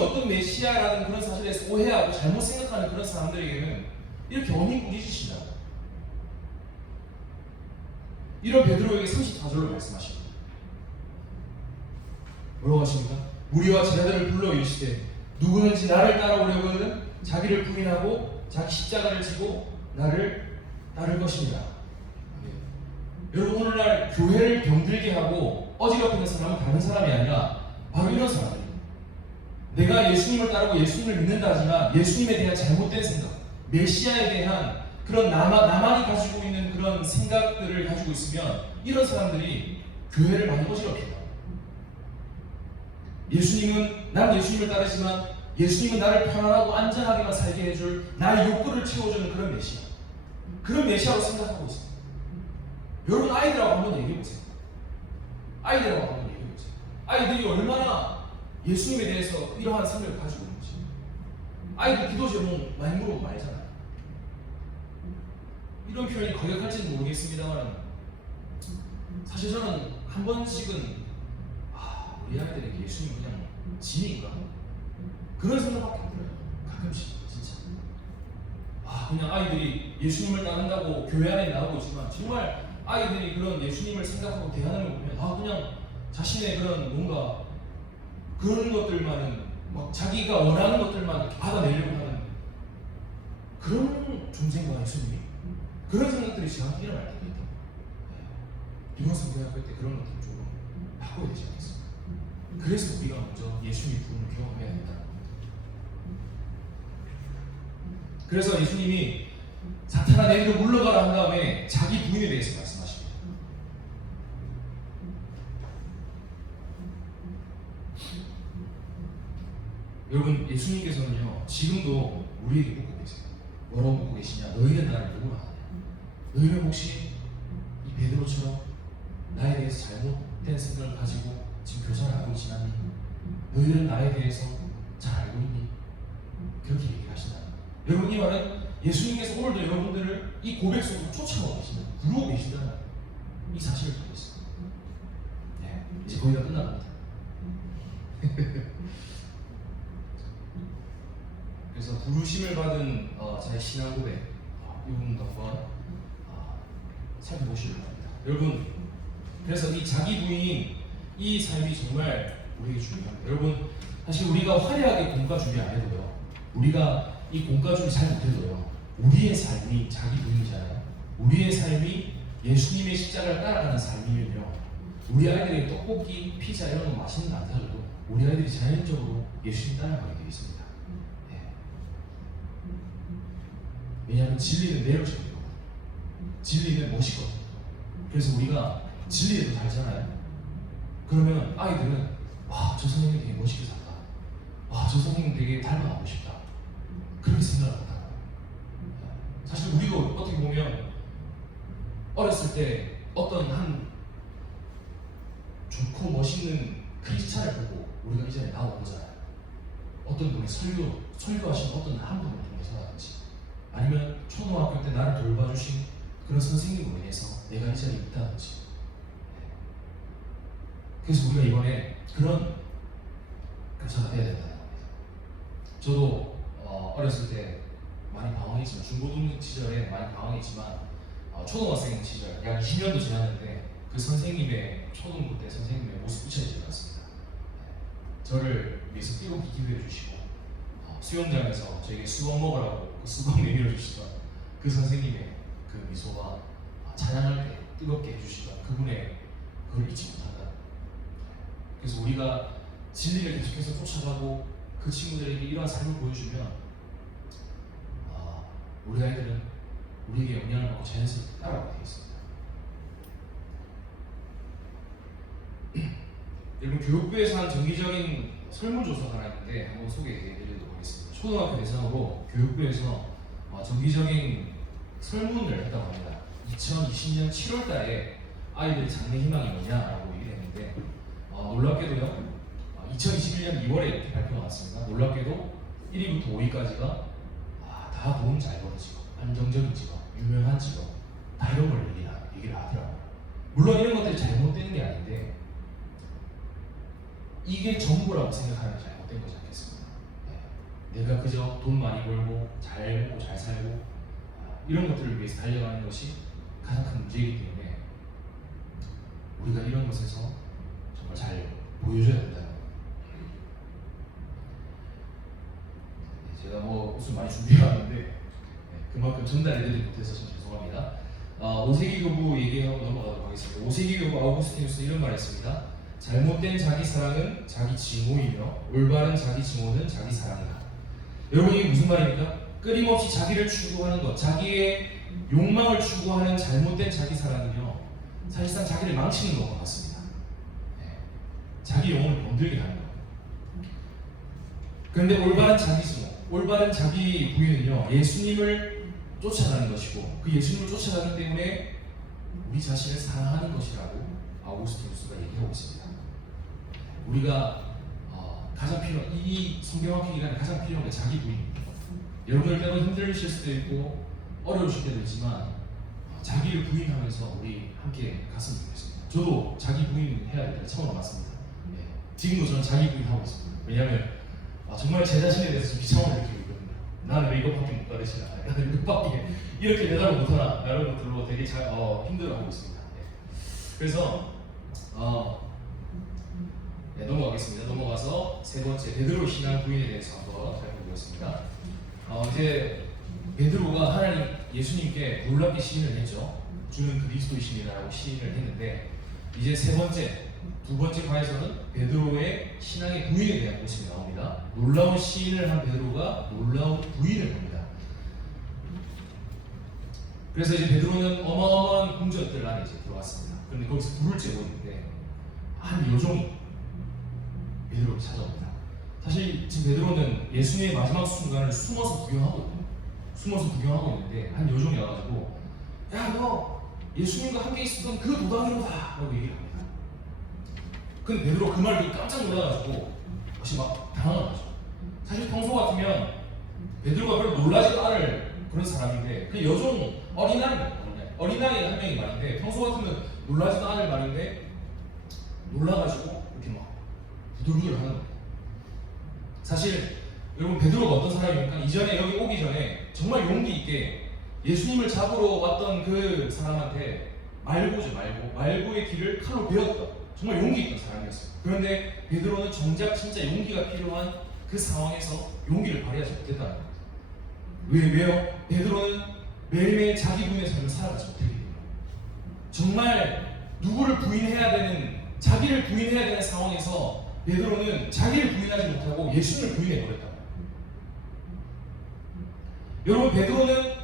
어떤 메시아라는 그런 사실에 대해서 오해하고 잘못 생각하는 그런 사람들에게는 이렇게 언이 꾸짖으신다고. 이런 베드로에게 34절로 말씀하십니다. 뭐라고 하십니까? 무리와 제자들을 불러 이르시되 누구든지 나를 따라오려거든 자기를 부인하고 자기 십자가를 지고 나를 따를 것입니다. 여러분 오늘날 교회를 병들게 하고 어지럽히는 사람은 다른 사람이 아니라 바로 이런 사람들입니다. 내가 예수님을 따르고 예수님을 믿는다 하지만 예수님에 대한 잘못된 생각, 메시아에 대한 그런 나만이 가지고 있는 그런 생각들을 가지고 있으면 이런 사람들이 교회를 많이 어지럽힙니다. 난 예수님을 따르지만 예수님은 나를 편안하고 안전하게만 살게 해줄 나의 욕구를 채워주는 그런 메시아. 그런 메시아로 생각하고 있습니다. 여러분 아이들하고 한번 얘기해보세요. 아이들이 얼마나 예수님에 대해서 이러한 생각을 가지고 있는지. 아이들 기도 제목 많이 물어보고 말잖아요. 이런 표현이 거역할지는 모르겠습니다만 사실 저는 한 번씩은 우리 아이들에게 예수님이 그냥 진인가? 그런 생각밖에 안 들어요. 가끔씩 진짜. 그냥 아이들이 예수님을 따른다고 교회 안에 나오고 있지만 정말 아이들이 그런 예수님을 생각하고 대하는 걸 보면 그냥 자신의 그런 뭔가 그런 것들만은 막 자기가 원하는 것들만 이렇게 받아내려고 하는 그런 존재인가 예수님이? 그런 생각들이 저한테 일어날 때도 있다. 비번성 대학교 때 그런 것들 좀 바꿔야 되지 않겠습니까? 그래서 우리가 먼저 예수님의 부름을 경험해야 된다. 그래서 예수님이 사탄아 내게로 물러가라 한 다음에 자기 부인에 대해서 말씀하십니다. 여러분 예수님께서는요 지금도 우리에게 묻고 계세요. 뭐라고 묻고 계시냐? 너희는 나를 누구라 하느냐? 너희는 혹시 이 베드로처럼 나에 대해서 잘못된 생각을 가지고 지금 교사를 하고 있지 않니? 너희들은 나에 대해서 잘 알고 있니? 그렇게 얘기하신다. 여러분 이 말은 예수님께서 오늘도 여러분들을 이 고백 속으로 쫓아오고 계신다, 부르고 계신다는 이 사실을 듣고 있습니다. 이제 거의 다 끝나갑니다. 그래서 부르심을 받은 제 신앙 고백 이 부분도 한번 살펴보시기 바랍니다. 여러분 그래서 이 자기 부인 이 삶이 정말 우리에게 중요합니다. 여러분 사실 우리가 화려하게 공과 준비 안 해도요, 우리가 이 공과 준비 잘 못해도요, 우리의 삶이 자기 부인이잖아요. 우리의 삶이 예수님의 십자가를 따라가는 삶이면요, 우리 아이들이 떡볶이, 피자 이런 거 맛있는 거 안 사줘도 우리 아이들이 자연적으로 예수님 따라가게 되어 있습니다. 왜냐하면 진리는 내려져요. 진리는 멋있거든요. 그래서 우리가 진리에도 달잖아요. 그러면 아이들은 저 선생님 되게 멋있게 산다. 저 선생님 되게 닮아가고 싶다. 그렇게 생각을 한다. 사실 우리가 어떻게 보면 어렸을 때 어떤 한 좋고 멋있는 크리스찬을 보고 우리가 이전에 나온 거잖아요. 어떤 분이 설교하신 어떤 한 분을 통해서라든지 아니면 초등학교 때 나를 돌봐주신 그런 선생님으로 인해서 내가 이 자리에 있다든지. 그래서 우리가 이번에 그런 교사가 돼야 된다는 겁니다. 저도 어렸을 때 많이 방황했지만, 중고등 시절에 많이 방황했지만 초등학생 시절 약 20년도 지났는데 그 선생님의 초등부 때 선생님의 모습 잊혀지지 않았습니다. 저를 위해서 뜨겁게 기도해 주시고 수영장에서 저에게 수박 먹으라고 그 수박 내밀어 주시던 그 선생님의 그 미소가 찬양할 때 뜨겁게 해주시던 그분의 그걸 잊지 못한다. 그래서 우리가 진리를 계속해서 쫓아가고 그 친구들에게 이러한 삶을 보여주면 우리 아이들은 우리에게 영향을 받고 자연스럽게 따라가게 되겠습니다. 여러분, 교육부에서 한 정기적인 설문조사가 하나 있는데 한번 소개해드리도록 하겠습니다. 초등학교 대상으로 교육부에서 정기적인 설문을 했다고 합니다. 2020년 7월달에 아이들의 장래 희망이 뭐냐라고 얘기를 했는데 놀랍게도요, 2021년 2월에 이렇게 발표가 나왔습니다. 놀랍게도 1위부터 5위까지가 다 돈 잘 버는 직업, 안정적인 직업, 유명한 직업, 다 이런 걸 얘기를 하더라고요. 물론 이런 것들이 잘못된 게 아닌데 이게 전부라고 생각하면 잘못된 거지 않겠습니까? 내가 그저 돈 많이 벌고 잘 먹고 잘 살고 이런 것들을 위해서 달려가는 것이 가장 큰 문제이기 때문에 우리가 이런 것에서 정말 잘 보여줘야 된다는 거예요. 제가 무슨 많이 준비해왔는데 그만큼 전달해드리지 못해서 좀 죄송합니다. 5세기 교부 얘기하고 넘어가도록 하겠습니다. 5세기 교부 아우구스티누스는 이런 말을 했습니다. 잘못된 자기 사랑은 자기 증오이며 올바른 자기 증오는 자기 사랑이다. 여러분, 이게 무슨 말입니까? 끊임없이 자기를 추구하는 것, 자기의 욕망을 추구하는 잘못된 자기 사랑이며 사실상 자기를 망치는 것과 같습니다. 자기 영혼을 건들게 하는 것. 그런데 올바른 자기 증오, 올바른 자기 부인은요, 예수님을 쫓아가는 것이고 그 예수님을 쫓아가기 때문에 우리 자신을 사랑하는 것이라고 아우구스티누스가 얘기하고 있습니다. 우리가 가장 필요한 이 성경학교 기간에 가장 필요한 게 자기 부인입니다. 여러분들 때로 힘드실 수도 있고 어려우실 때도 있지만 자기를 부인하면서 우리 함께 갔으면 좋겠습니다. 저도 자기 부인 해야 될 때 처음 알았습니다. 지금도 저는 자기 부인 하고 있습니다. 왜냐하면 정말 제 자신에 대해서 좀 비참함을 느끼고 있거든요. 나는 왜 이것밖에 못 가르치나, 나는 이것밖에 이렇게 대답을 못하나, 이런 것들로 되게 힘들어하고 있습니다. 그래서 넘어가겠습니다. 넘어가서 세 번째, 베드로 신앙 부인에 대해서 한번 살펴보겠습니다. 이제 베드로가 하나님 예수님께 놀랍게 시인을 했죠. 주는 그리스도이십니다라고 시인을 했는데 이제 두 번째 과에서는 베드로의 신앙의 부인에 대한 모습이 나옵니다. 놀라운 시인을 한 베드로가 놀라운 부인을 합니다. 그래서 이제 베드로는 어마어마한 궁전들 안에 이제 들어왔습니다. 그런데 거기서 불을 쬐고 있는데 한 요정이 베드로를 찾아옵니다. 사실 지금 베드로는 예수님의 마지막 순간을 숨어서 구경하고 있는데 한 요정이 와가지고 야, 너 예수님과 함께 있었던 그 도당이로다 라고 얘기를 합니다. 근데 베드로 그 말 듣고 깜짝 놀라가지고 혹시 막 당황한 거죠. 사실 평소 같으면 베드로가 별로 놀라지도 않을 그런 사람인데 그 여종 어린아이 한 명이 말인데 평소 같으면 놀라지도 않을 말인데 놀라가지고 이렇게 막 부들부들 하는 거예요. 사실 여러분, 베드로가 어떤 사람입니까? 이전에 여기 오기 전에 정말 용기 있게 예수님을 잡으러 왔던 그 사람한테 말고의 길을 칼로 베었던 정말 용기 있던 사람이었어요. 그런데 베드로는 정작 진짜 용기가 필요한 그 상황에서 용기를 발휘하지 못했다는 거예요. 왜요? 베드로는 매일매일 자기 부인의 삶을 살아가지 못했기 때문에 정말 누구를 부인해야 되는, 자기를 부인해야 되는 상황에서 베드로는 자기를 부인하지 못하고 예수님을 부인해버렸다는 거예요. 여러분, 베드로는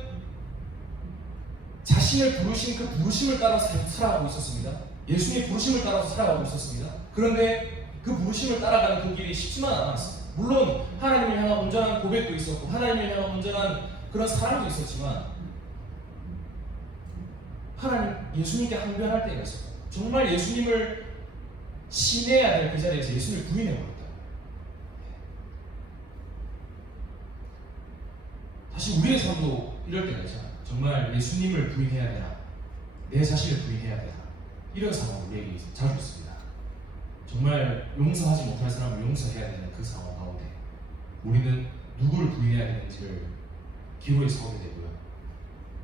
자신을 부르신 그 부르심을 따라서 살아가고 있었습니다. 예수님의 부르심을 따라서 살아가고 있었습니다. 그런데 그 부르심을 따라가는 그 길이 쉽지만 않았습니다. 물론 하나님을 향한 온전한 고백도 있었고 하나님을 향한 온전한 그런 사랑도 있었지만 예수님께 항변할 때가 있었고 정말 예수님을 신뢰해야 될 그 자리에서 예수님을 부인해버렸다. 사실 우리의 삶도 이럴 때가 있잖아요. 정말 예수님을 부인해야 되나, 내 자신을 부인해야 되나, 이런 상황 우리에게 자주 있습니다. 정말 용서하지 못할 사람을 용서해야 되는 그 상황 가운데 우리는 누구를 부인해야 되는지를 기로에 서게 되고요.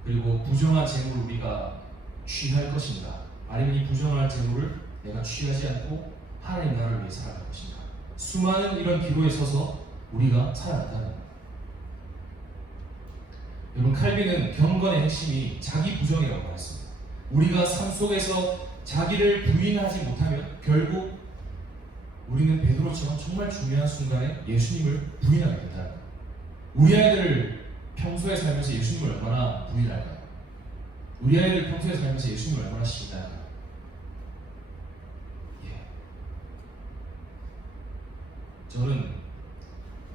그리고 부정한 재물을 우리가 취할 것인가, 아니면 이 부정한 재물을 내가 취하지 않고 하나님 나라를 위해 살아갈 것인가. 수많은 이런 기로에 서서 우리가 살아간다는 겁니다. 여러분, 칼빈은 경건의 핵심이 자기 부정이라고 말했습니다. 우리가 삶 속에서 자기를 부인하지 못하면 결국 우리는 베드로처럼 정말 중요한 순간에 예수님을 부인하게 된다는 거예요. 우리 아이들 평소에 살면서 예수님을 얼마나 부인할까요? 우리 아이들 평소에 살면서 예수님을 얼마나 신뢰할까요? 저는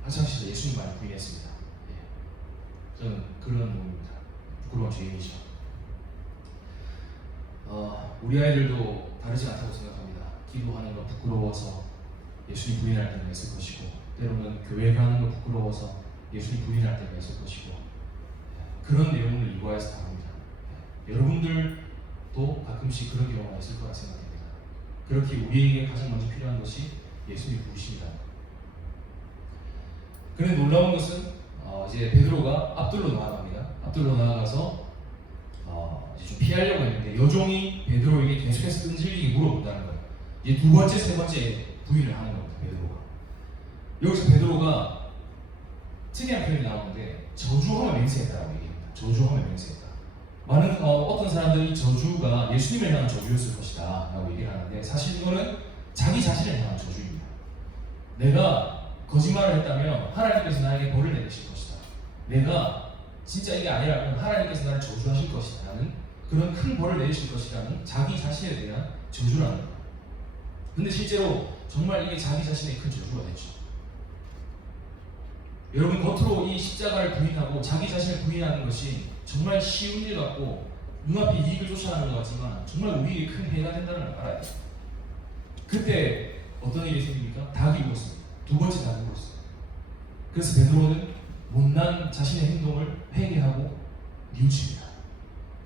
학창시절 예수님 많이 부인했습니다. 저는 그런 놈입니다. 부끄러운 죄인이죠. 우리 아이들도 다르지 않다고 생각합니다. 기도하는 거 부끄러워서 예수님 부인할 때가 있을 것이고, 때로는 교회 가는 거 부끄러워서 예수님 부인할 때가 있을 것이고, 그런 내용을 이과에서 다룹니다. 여러분들도 가끔씩 그런 경우가 있을 거라 생각됩니다. 그렇게 우리에게 가장 먼저 필요한 것이 예수님 부르십니다. 그런데 놀라운 것은 이제 베드로가 앞들로 나아갑니다. 앞들로 나아가서 이제 좀 피하려고 했는데 여종이 베드로에게 계속해서 끈질기게 물어본다는 거예요. 이제 두 번째, 세 번째 부인을 하는 겁니다. 베드로가. 여기서 베드로가 특이한 표현이 나오는데 저주하며 맹세했다라고 얘기합니다. 저주하며 맹세했다. 많은 어떤 사람들이 저주가 예수님을 향한 저주였을 것이다 라고 얘기를 하는데, 사실 이거는 자기 자신을 향한 저주입니다. 내가 거짓말을 했다면 하나님께서 나에게 벌을 내리실 것이다. 내가 진짜 이게 아니라면 하나님께서 나를 저주하실 것이다 라는 그런 큰 벌을 내리실 것이라는 자기 자신에 대한 저주라는 거예요. 근데 실제로 정말 이게 자기 자신의 큰 저주가 됐죠. 여러분, 겉으로 이 십자가를 부인하고 자기 자신을 부인하는 것이 정말 쉬운 일 같고 눈앞에 이익을 쫓아가는 것 같지만 정말 우리에게 큰 해가 된다는 걸 알아야 돼요. 그때 어떤 일이 생깁니까? 닭이 울었습니다. 두 번째 닭이 울었어요. 그래서 베드로는 못난 자신의 행동을 회개하고 뉘우칩니다.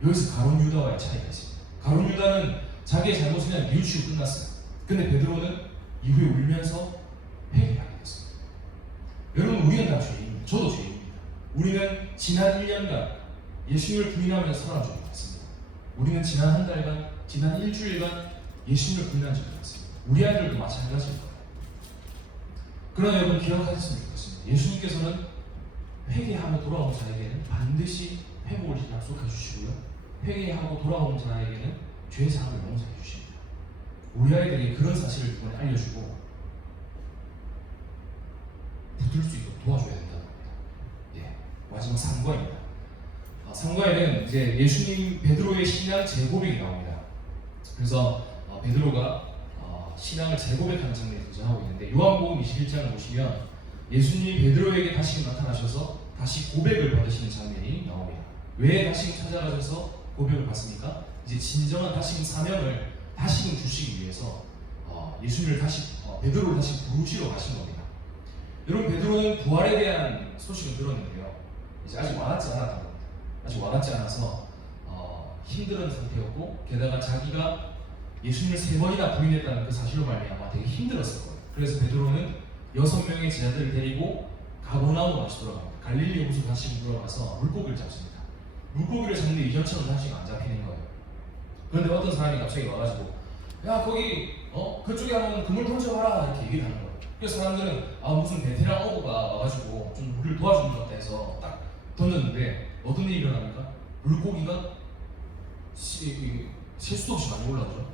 여기서 가룟 유다와의 차이가 있습니다. 가룟 유다는 자기의 잘못을 그냥 뉘우치고 끝났어요. 근데 베드로는 이후에 울면서 회개하게 됐습니다. 여러분, 우리는 다 죄인입니다. 저도 죄인입니다. 우리는 지난 1년간 예수님을 부인하면서 살아온 적이 많습니다. 우리는 지난 한 달간, 지난 일주일간 예수님을 부인한 적이 많습니다. 우리 아이들도 마찬가지일 거예요. 그러나 여러분, 기억하셨으면 좋겠습니다. 예수님께서는 회개하며 돌아온 자에게는 반드시 회복을 약속해 주시고요, 회개하고 돌아온 자에게는 죄 사함을 용서해 주십니다. 우리 아이들에게 그런 사실을 이번에 알려주고 붙들 수 있도록 도와줘야 된다는 겁니다. 마지막 3과입니다. 3과에는 이제 예수님 베드로의 신앙 재고백이 나옵니다. 그래서 베드로가 신앙을 재고백하는 장면이 등장하고 있는데, 요한복음 21장을 보시면 예수님이 베드로에게 다시금 나타나셔서 다시 고백을 받으시는 장면이 나옵니다. 왜 다시금 찾아가셔서 고백을 받습니까? 이제 진정한 다시금 사명을 다시금 주시기 위해서 예수님을 베드로를 다시 부르시러 가신 겁니다. 여러분, 베드로는 부활에 대한 소식을 들었는데요, 이제 아직 와닿지 않았던 겁니다. 아직 와닿지 않아서 힘든 상태였고, 게다가 자기가 예수님을 3번이나 부인했다는 그 사실로 말미암아 되게 힘들었을 거예요. 그래서 베드로는 6명의 제자들을 데리고 가버나움으로 다시 돌아갑니다. 갈릴리 호수 다시 돌아가서 물고기를 잡습니다. 물고기를 잡는데 이전처럼 다시 안 잡히는 거예요. 그런데 어떤 사람이 갑자기 와가지고, 야, 거기 그쪽에 한번 그물 던져봐라 이렇게 얘기를 하는 거예요. 그래서 사람들은 무슨 베테랑 어부가 와가지고 좀 우리를 도와주는 것 같다 해서 딱 던졌는데 어떤 일이 일어납니까? 물고기가 실수도 없이 많이 올라오죠.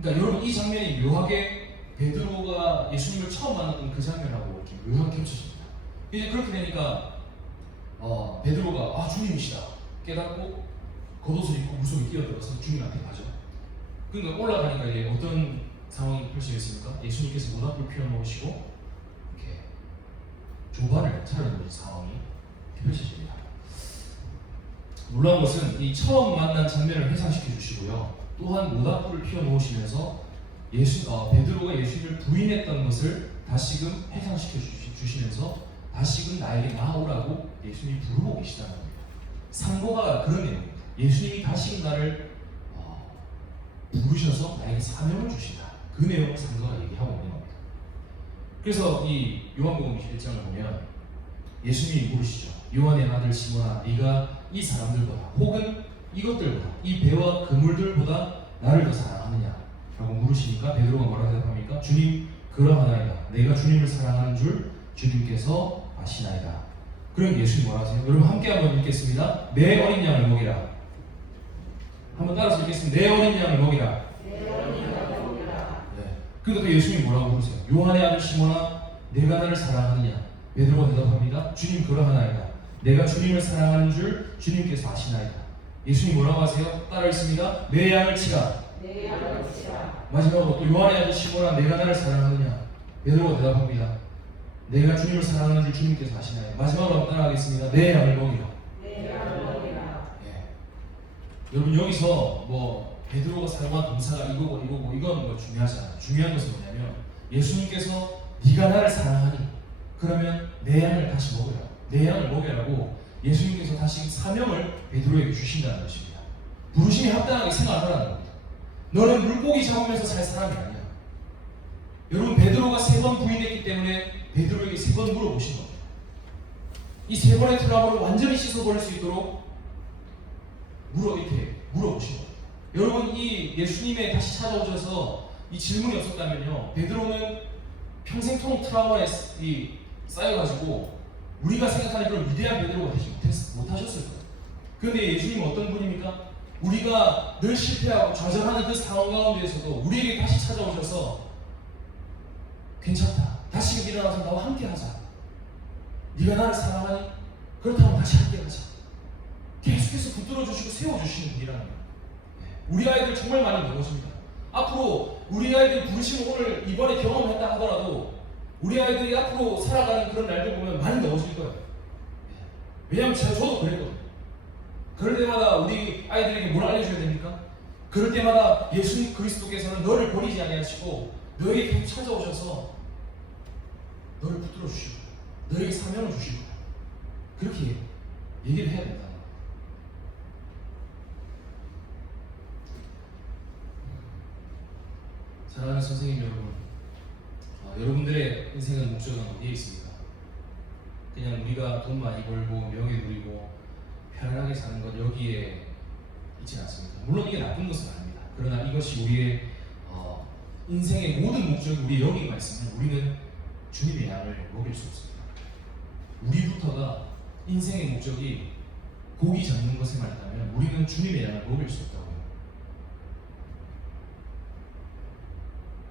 그러니까 여러분, 이 장면이 묘하게 베드로가 예수님을 처음 만났던 그 장면하고 이렇게 묘하게 겹쳐집니다. 이제 그렇게 되니까 베드로가 주님이시다 깨닫고 겉옷을 입고 물속에 뛰어들어서 주님한테 가죠. 그러니까 올라가니까 이제 어떤 상황이 펼쳐졌습니까? 예수님께서 모닥불 피워놓으시고 이렇게 조반을 차려놓은 상황이 펼쳐집니다. 놀라운 것은 이 처음 만난 장면을 회상시켜 주시고요, 또한 모닥불을 피워놓으시면서 베드로가 예수님을 부인했던 것을 다시금 회상시켜 주시면서 다시금 나에게 나아오라고 예수님이 부르고 계시다는 겁니다. 상고가 그런 내용입니다. 예수님이 다시금 나를 부르셔서 나에게 사명을 주시다. 그 내용을 상고가 얘기하고 있는 겁니다. 그래서 이 요한복음 21장을 보면 예수님이 물으시죠. 요한의 아들 시몬아, 네가 이 사람들보다 혹은 이것들보다, 이 배와 그물들보다 나를 더 사랑하느냐? 라고 물으시니까 베드로가 뭐라고 대답합니까? 주님, 그러하나이다. 내가 주님을 사랑하는 줄 주님께서 아시나이다. 그럼 예수님 뭐라 하세요? 여러분, 함께 한번 읽겠습니다. 내 어린 양을 먹이라. 한번 따라서 읽겠습니다. 내 어린 양을 먹이라. 내 어린 양을 먹이라. 그러니까 또 예수님이 뭐라고 부르세요? 요한의 아들 시몬아, 내가 나를 사랑하느냐? 베드로가 대답합니다. 주님 그러하나이다. 내가 주님을 사랑하는 줄 주님께서 아시나이다. 예수님 뭐라고 하세요? 따라 읽습니다. 내 양을 치라. 내 양을 치라. 마지막으로 또 요한의 아들 시몬아, 내가 나를 사랑하느냐? 베드로가 대답합니다. 내가 주님을 사랑하는 줄 주님께서 아시나이다. 마지막으로 따라하겠습니다. 내 양을 먹이라. 내 양을 먹이라. 여러분 여기서 뭐 베드로가 사용한 동사가 이거고 이건 뭐 중요하지 않아요. 중요한 것은 뭐냐면 예수님께서 네가 나를 사랑하니 그러면 내 양을 다시 먹으라. 내 양을 먹으라고 예수님께서 다시 사명을 베드로에게 주신다는 것입니다. 부르심이 합당하게 생각하라는 겁니다. 너는 물고기 잡으면서 살 사람이 아니야. 여러분 베드로가 3번 부인했기 때문에 베드로에게 3번 물어보신 겁니다. 이 3번의 트러블을 완전히 씻어버릴 수 있도록 이렇게 물어보신 겁니다. 여러분 이 예수님의 다시 찾아오셔서 이 질문이 없었다면요, 베드로는 평생토록 트라우마에 쌓여가지고 우리가 생각하는 그런 위대한 베드로가 되지 못하셨을 거예요. 그런데 예수님은 어떤 분입니까? 우리가 늘 실패하고 좌절하는 그 상황 가운데에서도 우리에게 다시 찾아오셔서 괜찮다, 다시 일어나서 나와 함께 하자. 네가 나를 사랑하니? 그렇다면 다시 함께 하자. 계속해서 붙들어주시고 세워주시는 분이라는 거예요. 우리 아이들 정말 많이 넘어집니다. 앞으로 우리 아이들 부르심을 오늘 이번에 경험했다 하더라도 우리 아이들이 앞으로 살아가는 그런 날들 보면 많이 넘어질 거예요. 왜냐하면 저도 그랬거든요. 그럴 때마다 우리 아이들에게 뭘 알려줘야 됩니까? 그럴 때마다 예수님 그리스도께서는 너를 버리지 아니하시고 너에게 계속 찾아오셔서 너를 붙들어 주시고 너에게 사명을 주시고 그렇게 얘기를 해야 된다. 사랑하는 선생님 여러분, 여러분들의 인생의 목적은 어디에 있습니까? 그냥 우리가 돈 많이 벌고 명예 누리고 편안하게 사는 것 여기에 있지 않습니까? 물론 이게 나쁜 것은 아닙니다. 그러나 이것이 우리의 인생의 모든 목적이 우리 여기가 있으면 우리는 주님의 양을 먹일 수 없습니다. 우리부터가 인생의 목적이 고기 잡는 것에만 있다면 우리는 주님의 양을 먹일 수 없다고요.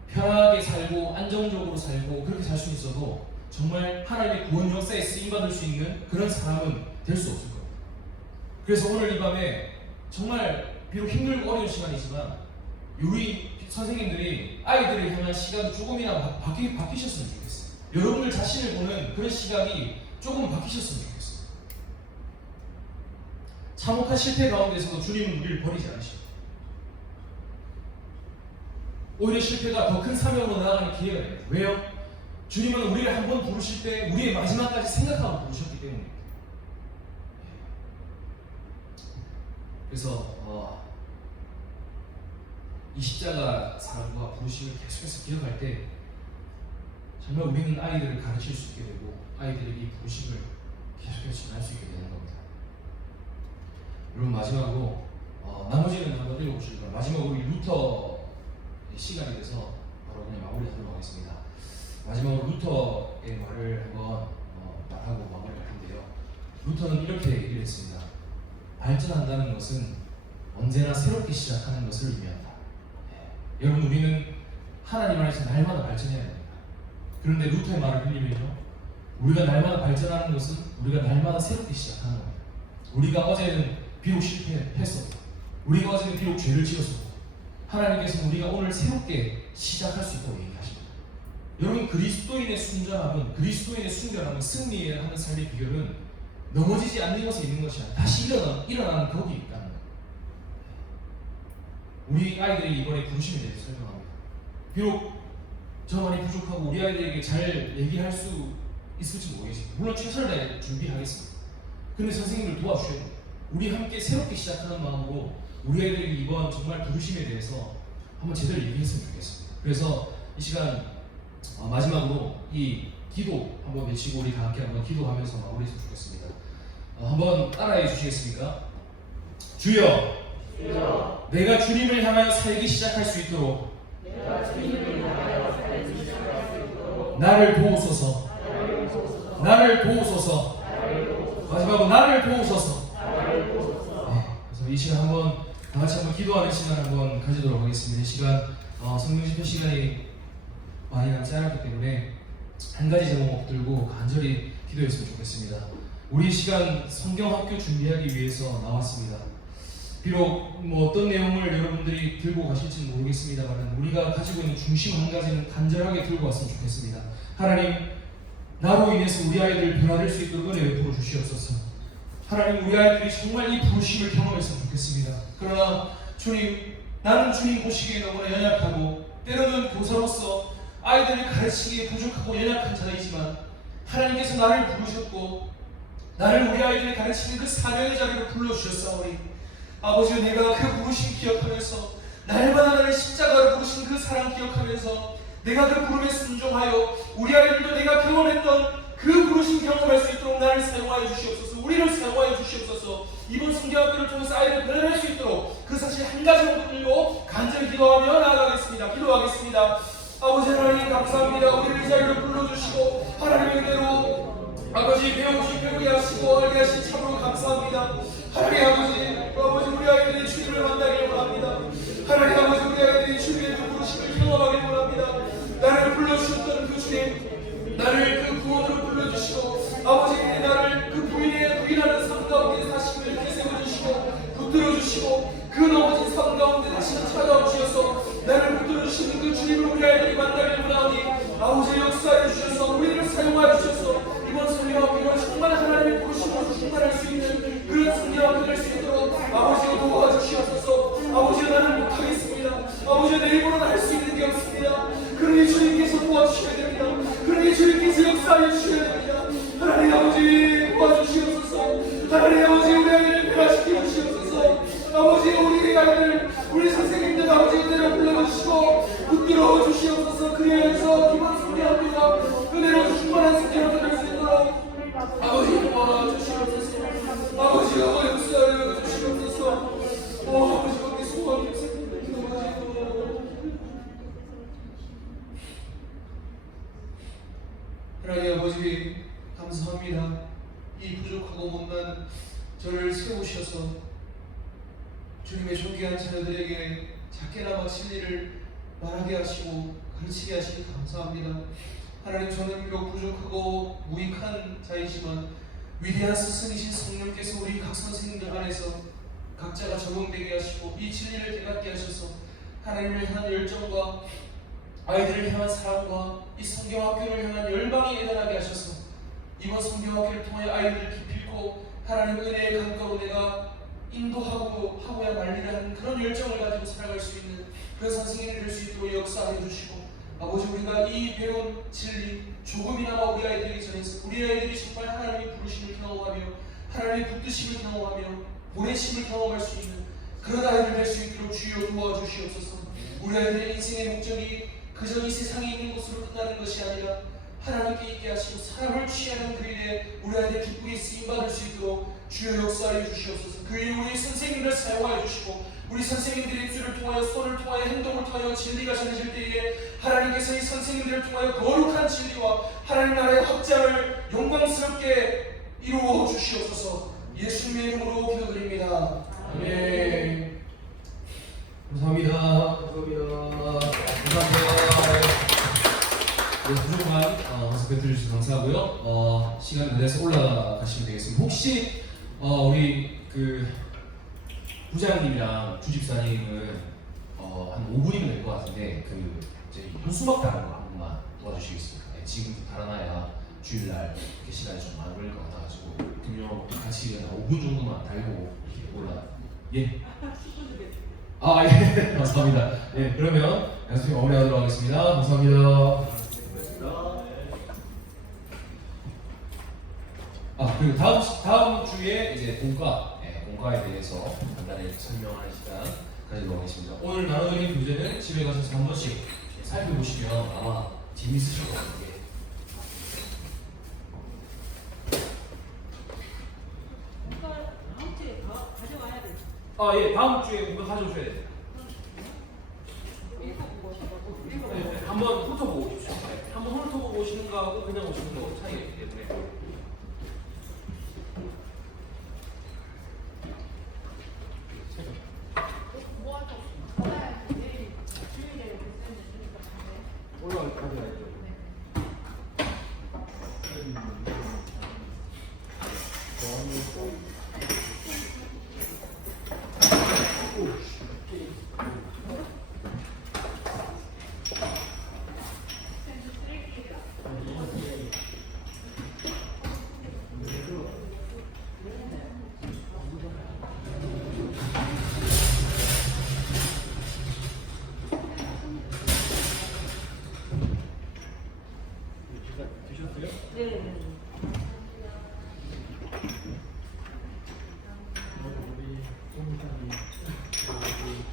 편하게 살고 안정적으로 살고 그렇게 살 수 있어도 정말 하나님의 구원 역사에 쓰임받을 수 있는 그런 사람은 될 수 없을 겁니다. 그래서 오늘 이 밤에 정말 비록 힘들고 어려운 시간이지만 우리 선생님들이 아이들을 향한 시각이 조금이나 바뀌셨으면 좋겠어요. 여러분들 자신을 보는 그런 시각이 조금 바뀌셨으면 좋겠어요. 참혹한 실패 가운데서도 주님은 우리를 버리지 않으십니다. 오히려 실패가 더 큰 사명으로 나아가는 기회가 됩니다. 왜요? 주님은 우리를 한 번 부르실 때 우리의 마지막까지 생각하고 부르셨기 때문입니다. 그래서 이 십자가 사랑과 부르심을 계속해서 기억할 때 정말 우리는 아이들을 가르칠 수 있게 되고 아이들에게 이 부르심을 계속해서 전할 수 있게 되는 겁니다. 여러분 마지막으로 나머지는 한번 읽어보실까요? 마지막으로 우리 루터 시간이 돼서 바로 그냥 마무리하도록 하겠습니다. 마지막으로 루터의 말을 한번 말하고 마무리할 텐데요. 루터는 이렇게 얘기를 했습니다. 발전한다는 것은 언제나 새롭게 시작하는 것을 의미한다. 여러분 우리는 하나님 안에서 날마다 발전해야 됩니다. 그런데 루터의 말을 빌리면요, 우리가 날마다 발전하는 것은 우리가 날마다 새롭게 시작하는 겁니다. 우리가 어제는 비록 실패했어도 우리가 어제는 비록 죄를 지었어도 하나님께서는 우리가 오늘 새롭게 시작할 수 있다고 얘기하십니다. 여러분 그리스도인의 순전함은 그리스도인의 순결함은 승리하는 삶의 비결은 넘어지지 않는 것에 있는 것이 아니라 다시 일어나는 거기에 있다는 거예요. 우리 아이들이 이번에 부르심에 대해서 설명합니다. 비록 저 많이 부족하고 우리 아이들에게 잘 얘기할 수 있을지 모르겠습니다. 물론 최선을 다해 준비하겠습니다. 근데 선생님을 도와주셔야 돼요. 우리 함께 새롭게 시작하는 마음으로 우리 아이들에게 이번 정말 부르심에 대해서 한번 제대로 얘기했으면 좋겠습니다. 그래서 이 시간 마지막으로 이 기도 한번 외치고 우리 다 함께 한번 기도하면서 마무리했으면 좋겠습니다. 한번 따라해 주시겠습니까? 주여, 내가 주님을 향하여 살기 시작할 수 있도록 나를 도우소서. 나를 도우소서. 마지막으로 나를 도우소서. 그래서 이 시간 한번 다 같이 한번 기도하는 시간 한번 가지도록 하겠습니다. 이 시간 성령 집회 시간이 많이 남지 않았기 때문에 한 가지 제목 들고 간절히 기도했으면 좋겠습니다. 우리 시간 성경학교 준비하기 위해서 나왔습니다. 비록 어떤 내용을 여러분들이 들고 가실지는 모르겠습니다만 우리가 가지고 있는 중심 한 가지는 간절하게 들고 왔으면 좋겠습니다. 하나님, 나로 인해서 우리 아이들 변화될 수 있도록 은혜 베풀어 주시옵소서. 하나님, 우리 아이들이 정말 이 부르심을 경험했으면 좋겠습니다. 그러나 주님, 나는 주님 보시기에 너무나 연약하고 때로는 교사로서 아이들을 가르치기에 부족하고 연약한 자이지만 하나님께서 나를 부르셨고 나를 우리 아이들을 가르치는 그 사명의 자리로 불러주셨사오니 아버지, 내가 그 부르심 기억하면서 날마다 나를 십자가로 부르신 그 사랑 기억하면서 내가 그 부름에 순종하여 우리 아이들도 내가 경험했던 그 부르심 경험할 수 있도록 나를 사용하여 주시옵소서. 우리를 사용하여 주시옵소서. 이번 성경학교를 통해서 아이를 변화할 수 있도록 그 사실 한 가지만 들고 간절히 기도하며 나아가겠습니다. 기도하겠습니다. 아버지 하나님, 감사합니다. 우리를 이 자리로 불러주시고 하나님의 은혜로 아버지 배우게 하시고 알게 하신 참으로 감사합니다. 하나님 아버지 우리 아이들의 주님을 만나기를 원합니다. 하나님 아버지, 우리 아이들이 주님의 그 부르심을 경험하기를 원합니다. 나를 불러주셨던 그 주님, 나를 그 구원으로 불러주시고 아버지, 나를 그 부인하는 삶 가운데 다시 이렇게 세워주시고 붙들어주시고 그 넘어진 삶 가운데 다시 찾아와 주셔서 나를 붙들어주시는 그 주님을 우리 아이들이 만나기를 원하오니 아버지, 역사해 주셔서 우리를 사용하여 주셔서 이번 성경학교를 정말 하나님의 부르심으로 충만할 수 있는 그런 성경학교 될 수 있도록 아버지가 도와주시옵소서. 아버지, 나는 못하겠습니다. 아버지, 내 입으로는 할 수 있는 게 없습니다. 그러니 주님께서 도와주셔야 됩니다. 그러니 주님께서 역사해 주셔야 됩니다. 하나님 아버지, 도와주시옵소서. 하나님 아버지, 우리 아이를 변화시켜 주시옵소서. 아버지, 우리 아이들, 우리 선생님들 아버지 은혜로 불러주시고 붙들어 주시옵소서. 그래서 이번 성경학교가 은혜로 충만한 성경학교 될 수 있도록 아버지 도와주시옵소서. 아버지가 역사하여 주시옵소서. 아버지, 거기 소원이 하나님 아버지, 감사합니다. 이 부족하고 못난 저를 세우셔서 주님의 존귀한 자녀들에게 작게나마 진리를 말하게 하시고 가르치게 하시니 감사합니다. 하나님, 저는 비록 부족하고 무익한 자이지만 위대한 스승이신 성령께서 우리 각 선생님들 안에서 각자가 적응되게 하시고 이 진리를 깨닫게 하셔서 하나님을 향한 열정과 아이들을 향한 사랑과 이 성경학교를 향한 열망이 일어나게 하셔서 이번 성경학교를 통하여 아이들을 기필코 하나님의 은혜의 강가로 내가 인도하고야 말리라 하는 그런 열정을 가지고 살아갈 수 있는 그런 선생님이 될 수 있도록 역사해 주시고 아버지, 우리가 이 배운 진리 조금이나마 우리 아이들에게 전해서 우리 아이들이 정말 하나님의 부르심을 경험하며 하나님의 붙드심을 경험하며 보내심을 경험할 수 있는 그런 아이들 될 수 있도록 주여 도와주시옵소서. 우리 아이들의 인생의 목적이 그저 이 세상에 있는 곳으로 끝나는 것이 아니라 하나님께 있게 하시고 사람을 취하는 그 일에 우리 아이들 기쁘게 쓰임받을 수 있도록 주여 역사하여 주시옵소서. 그 일에 우리 선생님을 사용하여 주시고 우리 선생님들의 입술을 통하여 손을 통하여 행동을 통하여 진리가 전해질 때에 하나님께서 이 선생님들을 통하여 거룩한 진리와 하나님 나라의 확장을 영광스럽게 이루어 주시옵소서. 예수님의 이름으로 기도드립니다. 아멘. 감사합니다. 부족한 연습해 주셔서 감사하고요. 시간 내서 올라가시면 되겠습니다. 혹시 우리 그 부장님이랑 주집사님은 한 5분이면 될 것 같은데 그 이제 현수막 다는 거 한 번만 도와주시겠습니까? 네, 지금부터 달아놔야 주일날 이렇게 시간이 좀 많이 걸릴 것 같아가지고 금요 같이 한 5분 정도만 달고 이렇게 올라. 예. 아, 예. 감사합니다. 예, 그러면 연습 마무리하도록 하겠습니다. 감사합니다. 그리고 다음 주에 이제 본과에 대해서 간단히 설명하는 시간 가지도록 하겠습니다. 오늘 나눠드린 교재는 집에 가셔서 한 번씩 살펴보시면 아마 재밌으실 것 같아요. 다음 주에 가져와야 돼. 예, 다음 주에 뭔가 가져오셔야 돼요. 네, 한번 훑어보고 오십시오. 한번 훑어보고 오시는 거하고 그냥 오시는 거 차이가 있기 때문에. 올라가야 돼. 감사합니다.